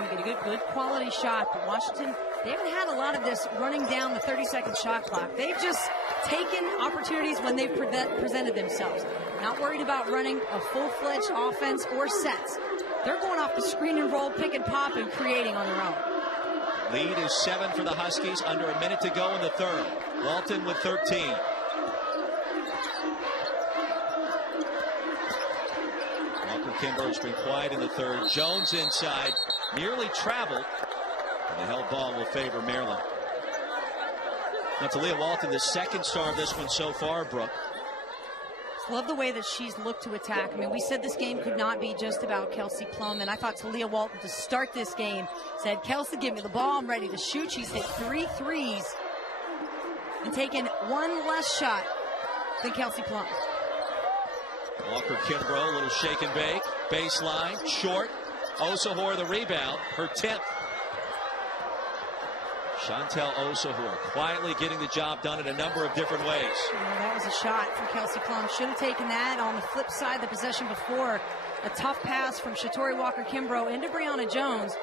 We get a good quality shot, but Washington, they haven't had a lot of this running down the 30-second shot clock. They've just taken opportunities when they've presented themselves. Not worried about running a full-fledged offense or sets. They're going off the screen and roll, pick and pop, and creating on their own. Lead is 7 for the Huskies, under a minute to go in the 3rd. Walton with 13. Walker-Kimbrough's been quiet in the 3rd. Jones inside, nearly traveled, and the held ball will favor Maryland. Now, Talia Walton, the 2nd star of this one so far, Brooke. Love the way that she's looked to attack. I mean, we said this game could not be just about Kelsey Plum, and I thought Talia Walton to start this game said, Kelsey, give me the ball, I'm ready to shoot. She's hit 3 threes and taken 1 less shot than Kelsey Plum. Walker-Kimbrough, a little shake and bake. Baseline, short. Osahor the rebound, her 10th. Chantel Osahor quietly getting the job done in a number of different ways. Yeah, that was a shot from Kelsey Plum. Should have taken that. On the flip side, the possession before, a tough pass from Shatori Walker-Kimbrough into Brianna Jones,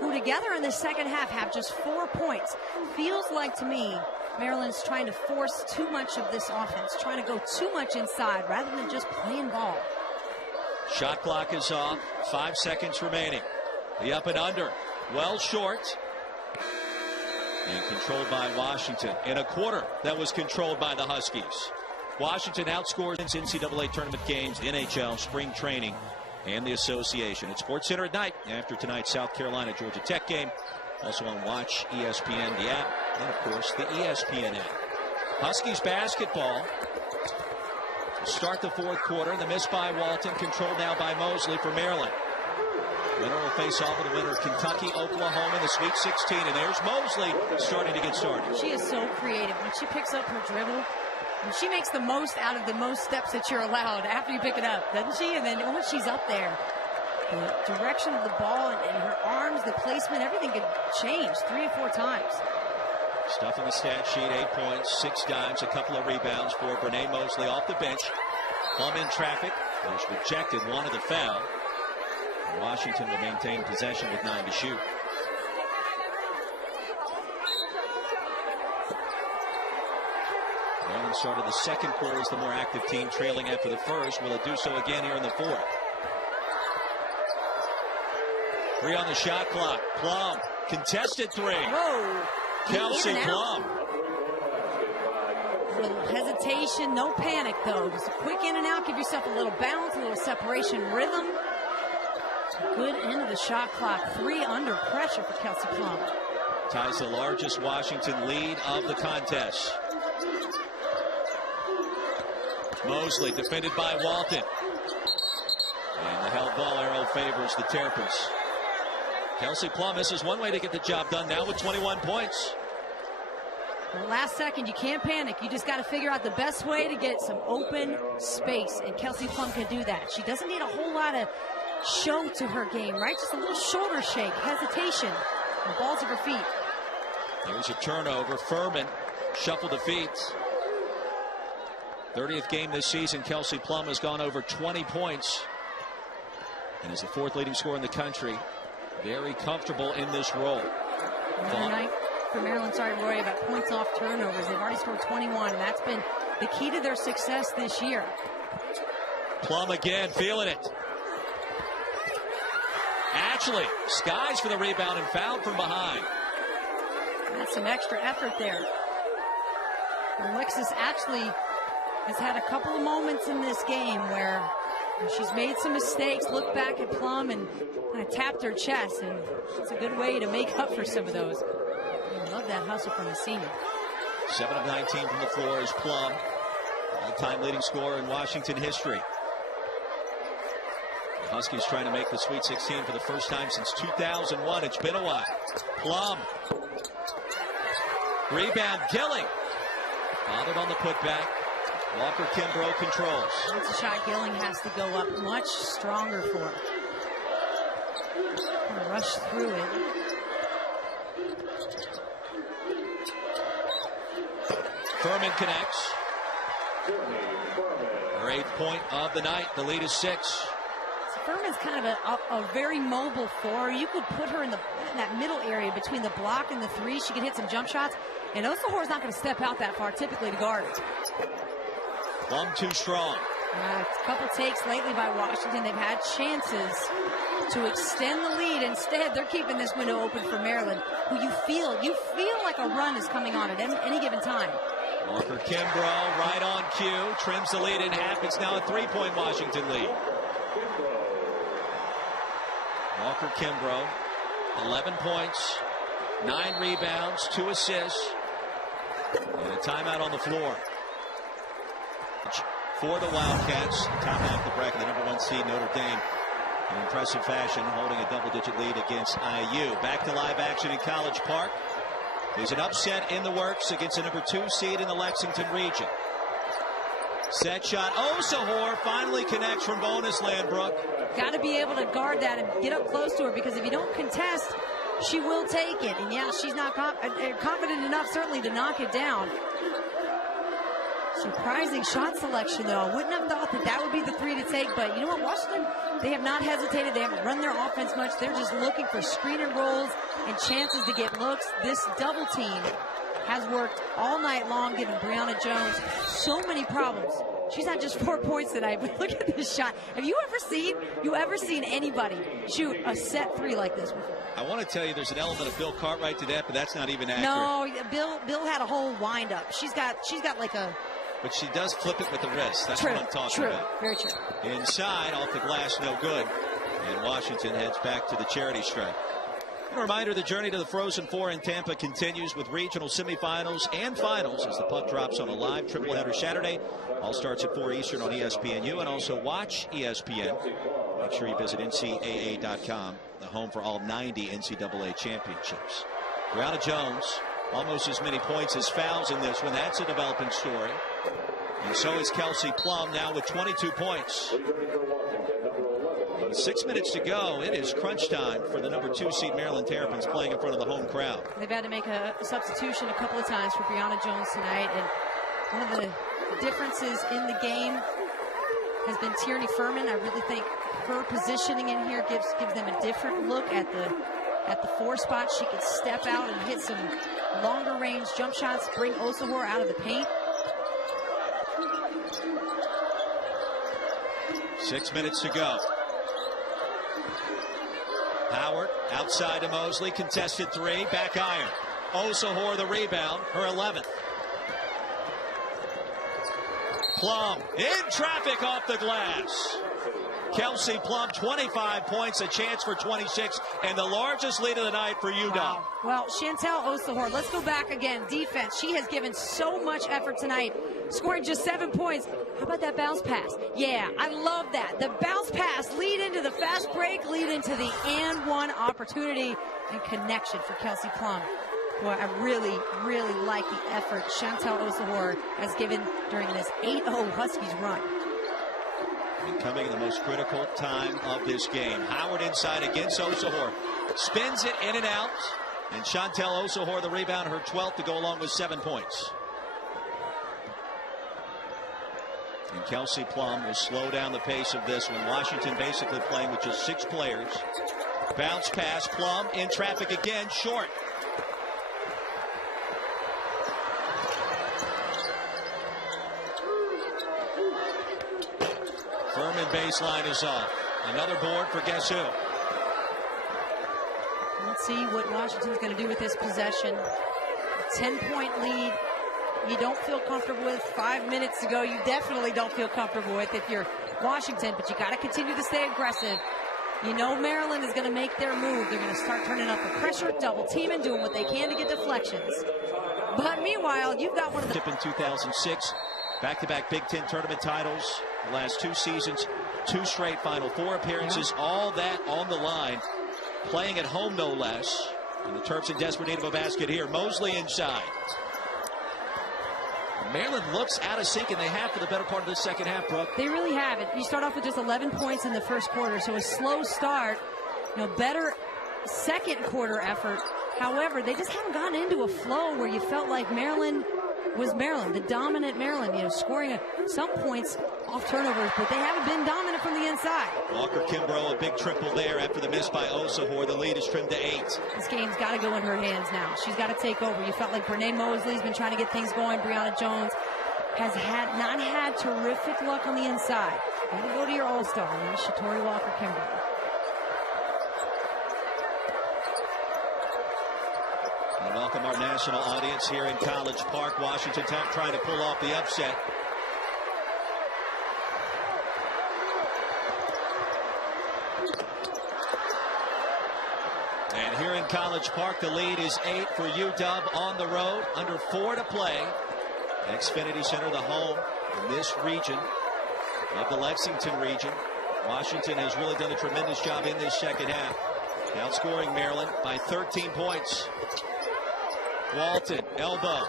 who together in the 2nd half have just 4 points. Feels like to me Maryland's trying to force too much of this offense, trying to go too much inside rather than just playing ball. Shot clock is off. 5 seconds remaining. The up and under, well short. And controlled by Washington in a quarter that was controlled by the Huskies. Washington outscored in NCAA tournament games, NHL, spring training, and the association. It's SportsCenter at night after tonight's South Carolina-Georgia Tech game. Also on Watch, ESPN, the app, and of course the ESPN app. Huskies basketball to start the 4th quarter. The miss by Walton, controlled now by Mosley for Maryland. Winner will face off with the winner of Kentucky, Oklahoma in the Sweet 16. And there's Mosley starting to get started. She is so creative. When she picks up her dribble, and she makes the most out of the most steps that you're allowed after you pick it up, doesn't she? And then once she's up there, the direction of the ball and her arms, the placement, everything could change 3 or 4 times. Stuff in the stat sheet, 8 points, 6 dimes, a couple of rebounds for Brene Mosley off the bench. Plum in traffic, was rejected, wanted the foul. Washington will maintain possession with 9 to shoot. Maryland started the 2nd quarter as the more active team, trailing after the 1st. Will it do so again here in the 4th? 3 on the shot clock. Plum, contested 3. Whoa. Kelsey Plum. A little hesitation, no panic though. Just a quick in and out, give yourself a little bounce, a little separation rhythm. Good end of the shot clock. 3 under pressure for Kelsey Plum. Ties the largest Washington lead of the contest. Mosley defended by Walton. And the held ball arrow favors the Terrapins. Kelsey Plum, this is one way to get the job done now with 21 points. The last second, you can't panic. You just got to figure out the best way to get some open space. And Kelsey Plum can do that. She doesn't need a whole lot of show to her game, right? Just a little shoulder shake, hesitation, and balls at her feet. Here's a turnover. Furman shuffled the feet. 30th game this season, Kelsey Plum has gone over 20 points and is the 4th leading scorer in the country. Very comfortable in this role. Another night for Maryland, Roy, about points off turnovers. They've already scored 21, and that's been the key to their success this year. Plum again, feeling it. Ashley skies for the rebound and fouled from behind. That's some extra effort there. Alexis Ashley has had a couple of moments in this game where she's made some mistakes, looked back at Plum and kind of tapped her chest, and it's a good way to make up for some of those. I love that hustle from the senior. 7 of 19 from the floor is Plum, all-time leading scorer in Washington history. The Huskies trying to make the Sweet 16 for the first time since 2001. It's been a while. Plum. Rebound, Gilling. Bothered on the putback. Walker Kimbrough controls. That's a shot Gilling has to go up much stronger for. Gonna rush through it. Furman connects. Her 8th point of the night. The lead is 6. So Furman's kind of a very mobile forward. You could put her in that middle area between the block and the 3. She could hit some jump shots. And Osahor's not going to step out that far typically to guard it. Plum too strong. A couple takes lately by Washington. They've had chances to extend the lead. Instead, they're keeping this window open for Maryland, who you feel like a run is coming on at any given time. Walker Kimbrough right on cue, trims the lead in half. It's now a 3-point Washington lead. Walker Kimbrough, 11 points, 9 rebounds, 2 assists, and a timeout on the floor. For the Wildcats, top half the bracket, the number 1 seed Notre Dame in impressive fashion, holding a double-digit lead against IU. Back to live action in College Park. There's an upset in the works against the number 2 seed in the Lexington region. Set shot. Osahor finally connects from bonus land, Brooke. Got to be able to guard that and get up close to her, because if you don't contest, she will take it. And yeah, she's not confident enough certainly to knock it down. Surprising shot selection, though. I wouldn't have thought that would be the 3 to take, but you know what, Washington, they have not hesitated. They haven't run their offense much. They're just looking for screen and rolls and chances to get looks. This double team has worked all night long, giving Brianna Jones so many problems. She's had just 4 points tonight, but look at this shot. Have you ever seen anybody shoot a set 3 like this before? I want to tell you there's an element of Bill Cartwright to that, but that's not even accurate. No, Bill had a whole wind up. She's got like a... But she does flip it with the wrist. That's what I'm talking about. Very true. Inside, off the glass, no good. And Washington heads back to the charity stripe. A reminder, the journey to the Frozen Four in Tampa continues with regional semifinals and finals as the puck drops on a live triple header Saturday. All starts at 4 Eastern on ESPNU, and also watch ESPN. Make sure you visit NCAA.com, the home for all 90 NCAA championships. Brianna Jones, almost as many points as fouls in this one. That's a developing story. And so is Kelsey Plum, now with 22 points. 6 minutes to go. It is crunch time for the number 2 seed Maryland Terrapins, playing in front of the home crowd. They've had to make a substitution a couple of times for Brianna Jones tonight, and one of the differences in the game has been Tierney Furman. I really think her positioning in here gives them a different look at the 4 spot. She could step out and hit some longer range jump shots, bring Osahor out of the paint. 6 minutes to go. Howard outside to Mosley, contested 3, back iron. Osahor the rebound, her 11th. Plum in traffic off the glass. Kelsey Plum, 25 points, a chance for 26, and the largest lead of the night for UW. Wow. Well, Chantel Osahor, let's go back again. Defense, she has given so much effort tonight, scoring just 7 points. How about that bounce pass? Yeah, I love that. The bounce pass, lead into the fast break, lead into the and one opportunity and connection for Kelsey Plum. Boy, I really, really like the effort Chantel Osahor has given during this 8-0 Huskies run. And coming in the most critical time of this game. Howard inside against Osahor. Spins it in and out. And Chantel Osahor, the rebound, her 12th to go along with 7 points. And Kelsey Plum will slow down the pace of this one. Washington basically playing with just 6 players. Bounce pass, Plum in traffic again, short. Furman baseline is off. Another board for guess who? Let's see what Washington's going to do with this possession. A 10-point lead. You don't feel comfortable with. 5 minutes to go. You definitely don't feel comfortable with if you're Washington, but you got to continue to stay aggressive. You know Maryland is going to make their move. They're going to start turning up the pressure, double teaming, doing what they can to get deflections. But meanwhile, you've got one of the... In 2006, back-to-back Big Ten tournament titles. The last 2 seasons, 2 straight Final Four appearances, all that on the line. Playing at home, no less. And the Terps in desperate need of a basket here. Mosley inside. Maryland looks out of sync, and they have for the better part of the second half, Brooke. They really have it. You start off with just 11 points in the first quarter, so a slow start. Better second quarter effort. However, they just haven't gotten into a flow where you felt like Maryland was Maryland, the dominant Maryland, scoring some points off turnovers, but they haven't been dominant from the inside. Walker Kimbrough, a big triple there after the miss by Osahor. The lead is trimmed to 8. This game's got to go in her hands now. She's got to take over. You felt like Brene Mosley's been trying to get things going. Brianna Jones has not had terrific luck on the inside. Got to go to your all-star, and that's Shatori Walker Kimbrough. And welcome our national audience here in College Park. Washington trying to pull off the upset. And here in College Park, the lead is 8 for UW on the road. Under 4 to play. Xfinity Center, the home in this region of the Lexington region. Washington has really done a tremendous job in this second half, outscoring Maryland by 13 points. Walton, elbow.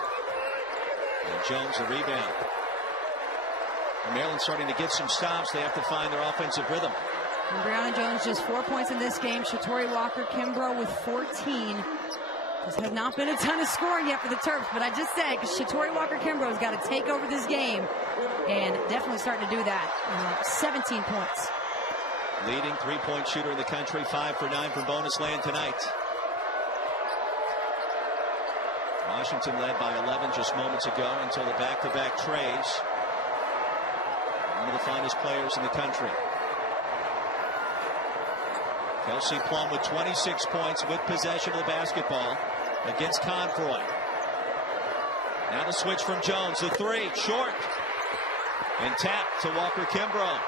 And Jones, the rebound. And Maryland starting to get some stops. They have to find their offensive rhythm. And Brianna Jones just 4 points in this game. Shatori Walker Kimbrough with 14. This has not been a ton of scoring yet for the Terps, but I just said Shatori Walker Kimbrough has got to take over this game, and definitely starting to do that. 17 points. Leading three-point shooter in the country, 5 for 9 from bonus land tonight. Washington led by 11 just moments ago until the back-to-back trays. One of the finest players in the country. Kelsey Plum with 26 points with possession of the basketball against Confroy. Now the switch from Jones, the 3, short. And tap to Walker Kimbrough.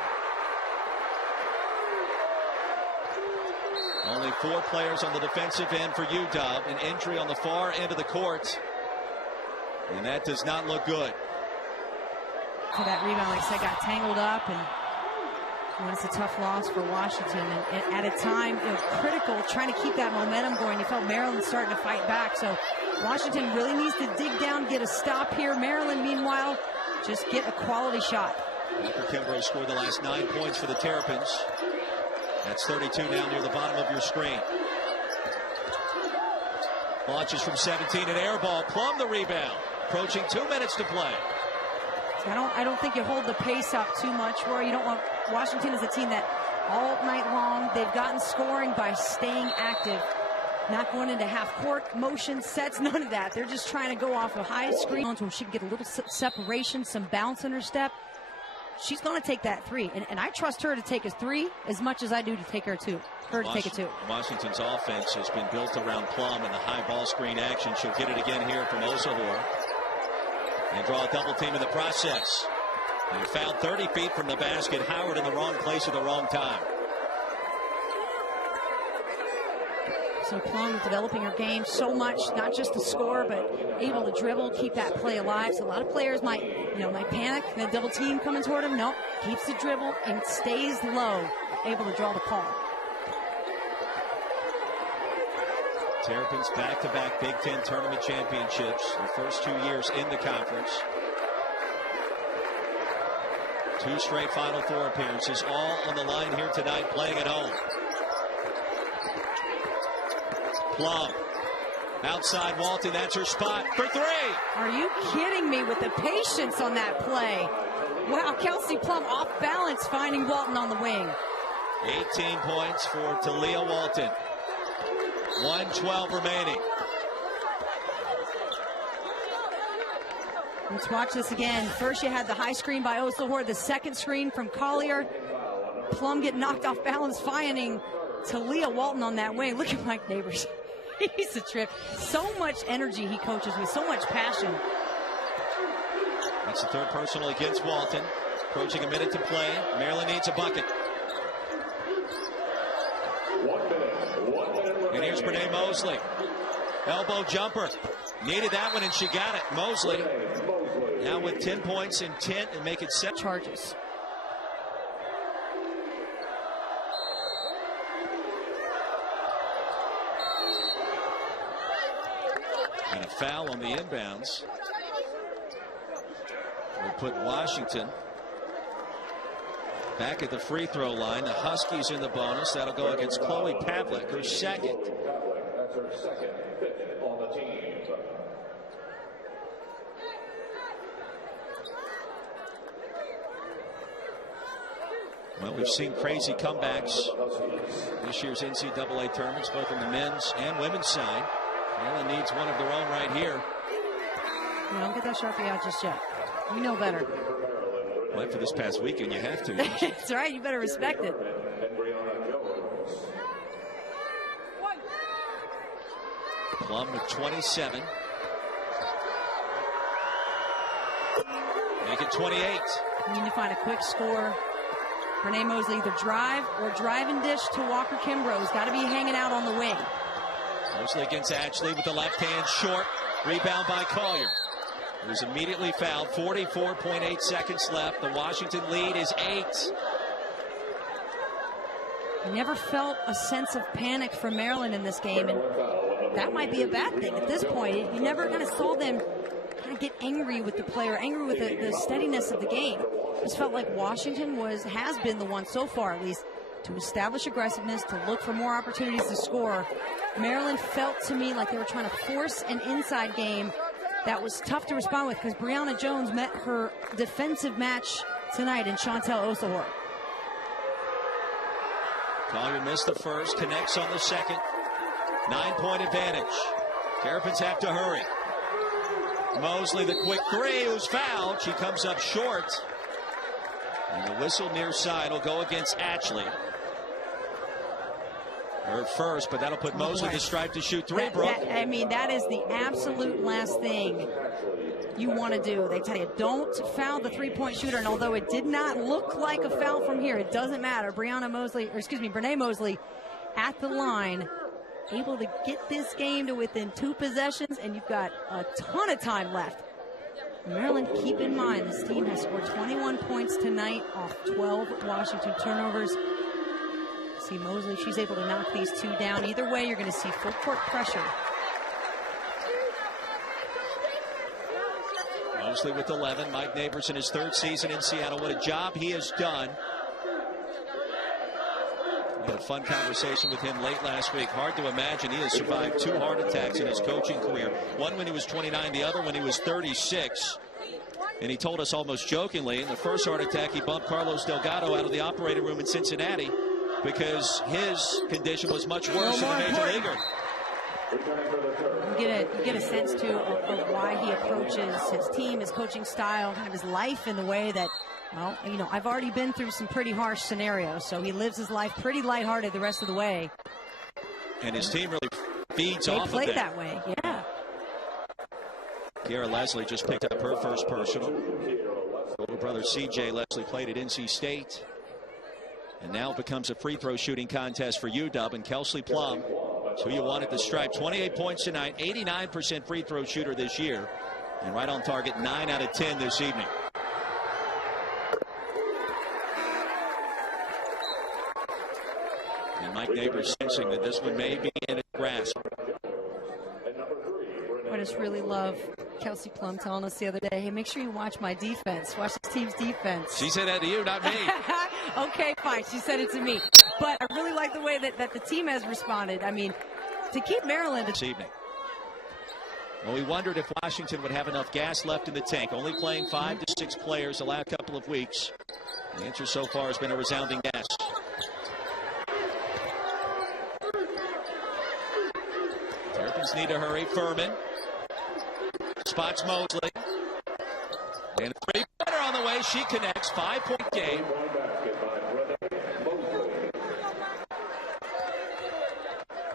Only 4 players on the defensive end for UW. An injury on the far end of the court. And that does not look good. So that rebound, like I said, got tangled up, and it's a tough loss for Washington. And at a time, critical, trying to keep that momentum going. You felt Maryland starting to fight back. So Washington really needs to dig down, get a stop here. Maryland, meanwhile, just get a quality shot. Walker Kimbrough scored the last 9 points for the Terrapins. That's 32 now near the bottom of your screen. Launches from 17, an air ball. Plum the rebound. Approaching 2 minutes to play. I don't think you hold the pace up too much, Roy. You don't want Washington is a team that all night long they've gotten scoring by staying active, not going into half-court motion sets, none of that. They're just trying to go off a high screen where she can get a little separation, some bounce in her step. She's going to take that 3, and I trust her to take a 3 as much as I do to take her 2. Her to take a 2. Washington's offense has been built around Plum and the high ball screen action. She'll get it again here from Osahor. And draw a double team in the process. And fouled 30 feet from the basket. Howard in the wrong place at the wrong time. So Plum developing her game so much, not just to score, but able to dribble, keep that play alive. So a lot of players might panic, the double team coming toward him. Nope, keeps the dribble and stays low, able to draw the call. Terrapins back-to-back Big Ten tournament championships. Their first 2 years in the conference. 2 straight Final Four appearances, all on the line here tonight, playing at home. Plum. Outside Walton, that's her spot for 3. Are you kidding me with the patience on that play? Wow, Kelsey Plum off balance, finding Walton on the wing. 18 points for Talia Walton. 1:12 remaining. Let's watch this again. First you had the high screen by Oslahor, the second screen from Collier. Plum get knocked off balance, finding Talia Walton on that wing. Look at Mike Neighbors. He's a trip. So much energy he coaches with, so much passion. That's the third personal against Walton. Approaching a minute to play. Maryland needs a bucket. 1 minute. And here's Brene Mosley. Elbow jumper. Needed that one, and she got it. Mosley now with 10 points in 10 and make it 7 charges. And a foul on the inbounds will put Washington back at the free throw line. The Huskies in the bonus. That'll go against Chloe Pavlik, her second. That's her second, fifth on the team. Well, we've seen crazy comebacks this year's NCAA tournaments, both on the men's and women's side. Maryland needs one of their own right here. You don't get that Sharpie out just yet. You know better. Well, after this past weekend, you have to. That's right. You better respect it. Plum with 27. Make it 28. You need to find a quick score. Brene Mosley either drive or drive and dish to Walker Kimbrough. He's got to be hanging out on the wing. Mosley against Ashley with the left hand short. Rebound by Collier. He was immediately fouled. 44.8 seconds left. The Washington lead is 8. I never felt a sense of panic from Maryland in this game, and that might be a bad thing at this point. You never kind of saw them kind of get angry with the player, angry with the steadiness of the game. It just felt like Washington has been the one so far, at least, to establish aggressiveness, to look for more opportunities to score. Maryland felt to me like they were trying to force an inside game that was tough to respond with, because Brianna Jones met her defensive match tonight in Chantel Oslahor. Collier missed the first, connects on the second. 9-point advantage. Terrapins have to hurry. Mosley, the quick three, who's fouled. She comes up short. And the whistle near side will go against Ashley. Her first, but that'll put Mosley to stripe to shoot three, Brooke. I mean, that is the absolute last thing you want to do. They tell you, don't foul the three-point shooter. And although it did not look like a foul from here, it doesn't matter. Brene Mosley at the line, able to get this game to within 2 possessions, and you've got a ton of time left. Maryland, keep in mind, this team has scored 21 points tonight off 12 Washington turnovers. See Mosley, if she's able to knock these 2 down. Either way, you're going to see full court pressure. Mosley with 11. Mike Neighbors in his 3rd season in Seattle. What a job he has done. We had a fun conversation with him late last week. Hard to imagine he has survived 2 heart attacks in his coaching career. One when he was 29, the other when he was 36. And he told us almost jokingly, in the first heart attack, he bumped Carlos Delgado out of the operating room in Cincinnati because his condition was much worse than a major leaguer. You get a sense, too, of why he approaches his team, his coaching style, kind of his life in the way that, well, you know, I've already been through some pretty harsh scenarios, so he lives his life pretty lighthearted the rest of the way. And his team really feeds off of that. They played that way, yeah. Kiara Leslie just picked up her first personal. Older brother C.J. Leslie played at NC State. And now it becomes a free throw shooting contest for UW, and Kelsey Plum, who you wanted to stripe. 28 points tonight, 89% free throw shooter this year, and right on target 9 out of 10 this evening. And Mike Neighbors sensing that this one may be in his grasp. I just really love Kelsey Plum telling us the other day, hey, make sure you watch my defense. Watch this team's defense. She said that to you, not me. Okay, fine. She said it to me. But I really like the way that the team has responded. I mean, to keep Maryland this evening. Well, we wondered if Washington would have enough gas left in the tank. Only playing 5 to 6 players the last couple of weeks. The answer so far has been a resounding yes. Terrapins need to hurry. Furman spots Mosley. And a three-pointer on the way. She connects. 5-point game.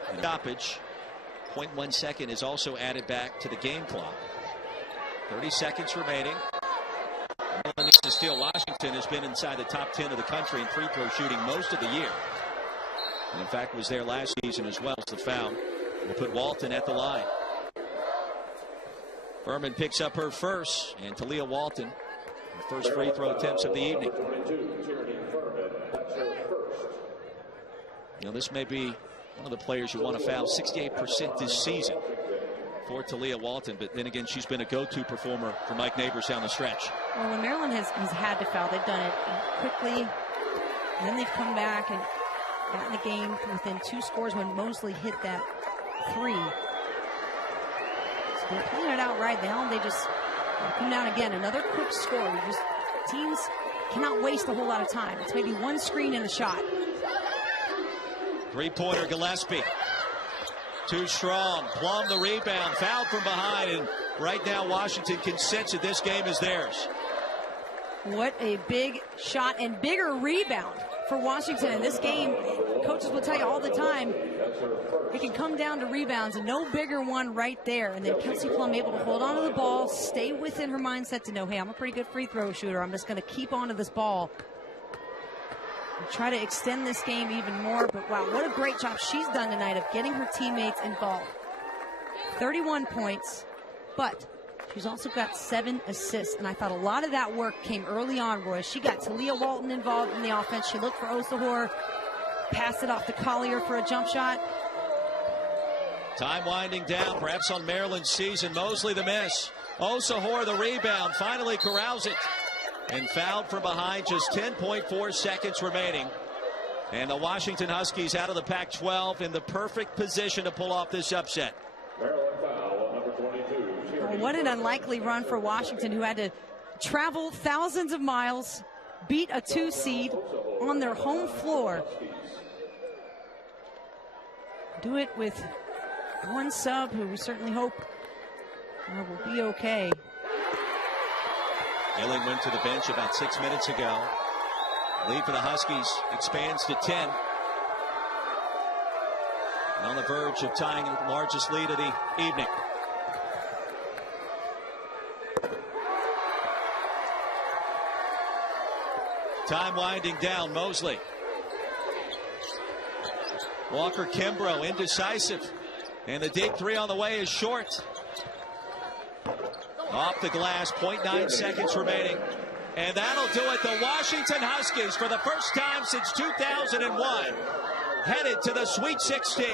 And stoppage. 0.1 second is also added back to the game clock. 30 seconds remaining. Maryland needs to steal. Washington has been inside the top 10 of the country in free throw shooting most of the year. And in fact was there last season as well. So the foul will put Walton at the line. Furman picks up her first, and Talia Walton, her first free throw attempts of the evening. Now this may be one of the players you want to foul. 68% this season for Talia Walton, but then again, she's been a go-to performer for Mike Neighbors down the stretch. Well, when Maryland has had to foul, they've done it quickly, and then they've come back and gotten the game within 2 scores when Mosley hit that 3. So they're playing it out right now, and they just come down again. Another quick score. Teams cannot waste a whole lot of time. It's maybe one screen and a shot. Three-pointer Gillespie. Too strong. Plum the rebound. Fouled from behind. And right now Washington can sense that this game is theirs. What a big shot and bigger rebound for Washington in this game. Coaches will tell you all the time it can come down to rebounds, and no bigger one right there. And then Kelsey Plum able to hold on to the ball, stay within her mindset to know, hey, I'm a pretty good free throw shooter. I'm just going to keep on to this ball. Try to extend this game even more, but wow, what a great job she's done tonight of getting her teammates involved. 31 points, but she's also got 7 assists, and I thought a lot of that work came early on, Roy. She got Talia Walton involved in the offense. She looked for Osahor, passed it off to Collier for a jump shot. Time winding down, perhaps on Maryland's season. Mosley the miss. Osahor the rebound, finally corrals it. And fouled from behind, just 10.4 seconds remaining. And the Washington Huskies out of the Pac-12 in the perfect position to pull off this upset. Maryland foul, number 22. Well, what an unlikely run for Washington, who had to travel thousands of miles, beat a 2 seed on their home floor. Do it with one sub, who we certainly hope will be okay. Gillen went to the bench about 6 minutes ago. Lead for the Huskies expands to 10. And on the verge of tying the largest lead of the evening. Time winding down. Mosley. Walker Kimbrough indecisive. And the deep 3 on the way is short. Off the glass, 0.9 seconds remaining. And that'll do it. The Washington Huskies, for the first time since 2001, headed to the Sweet 16.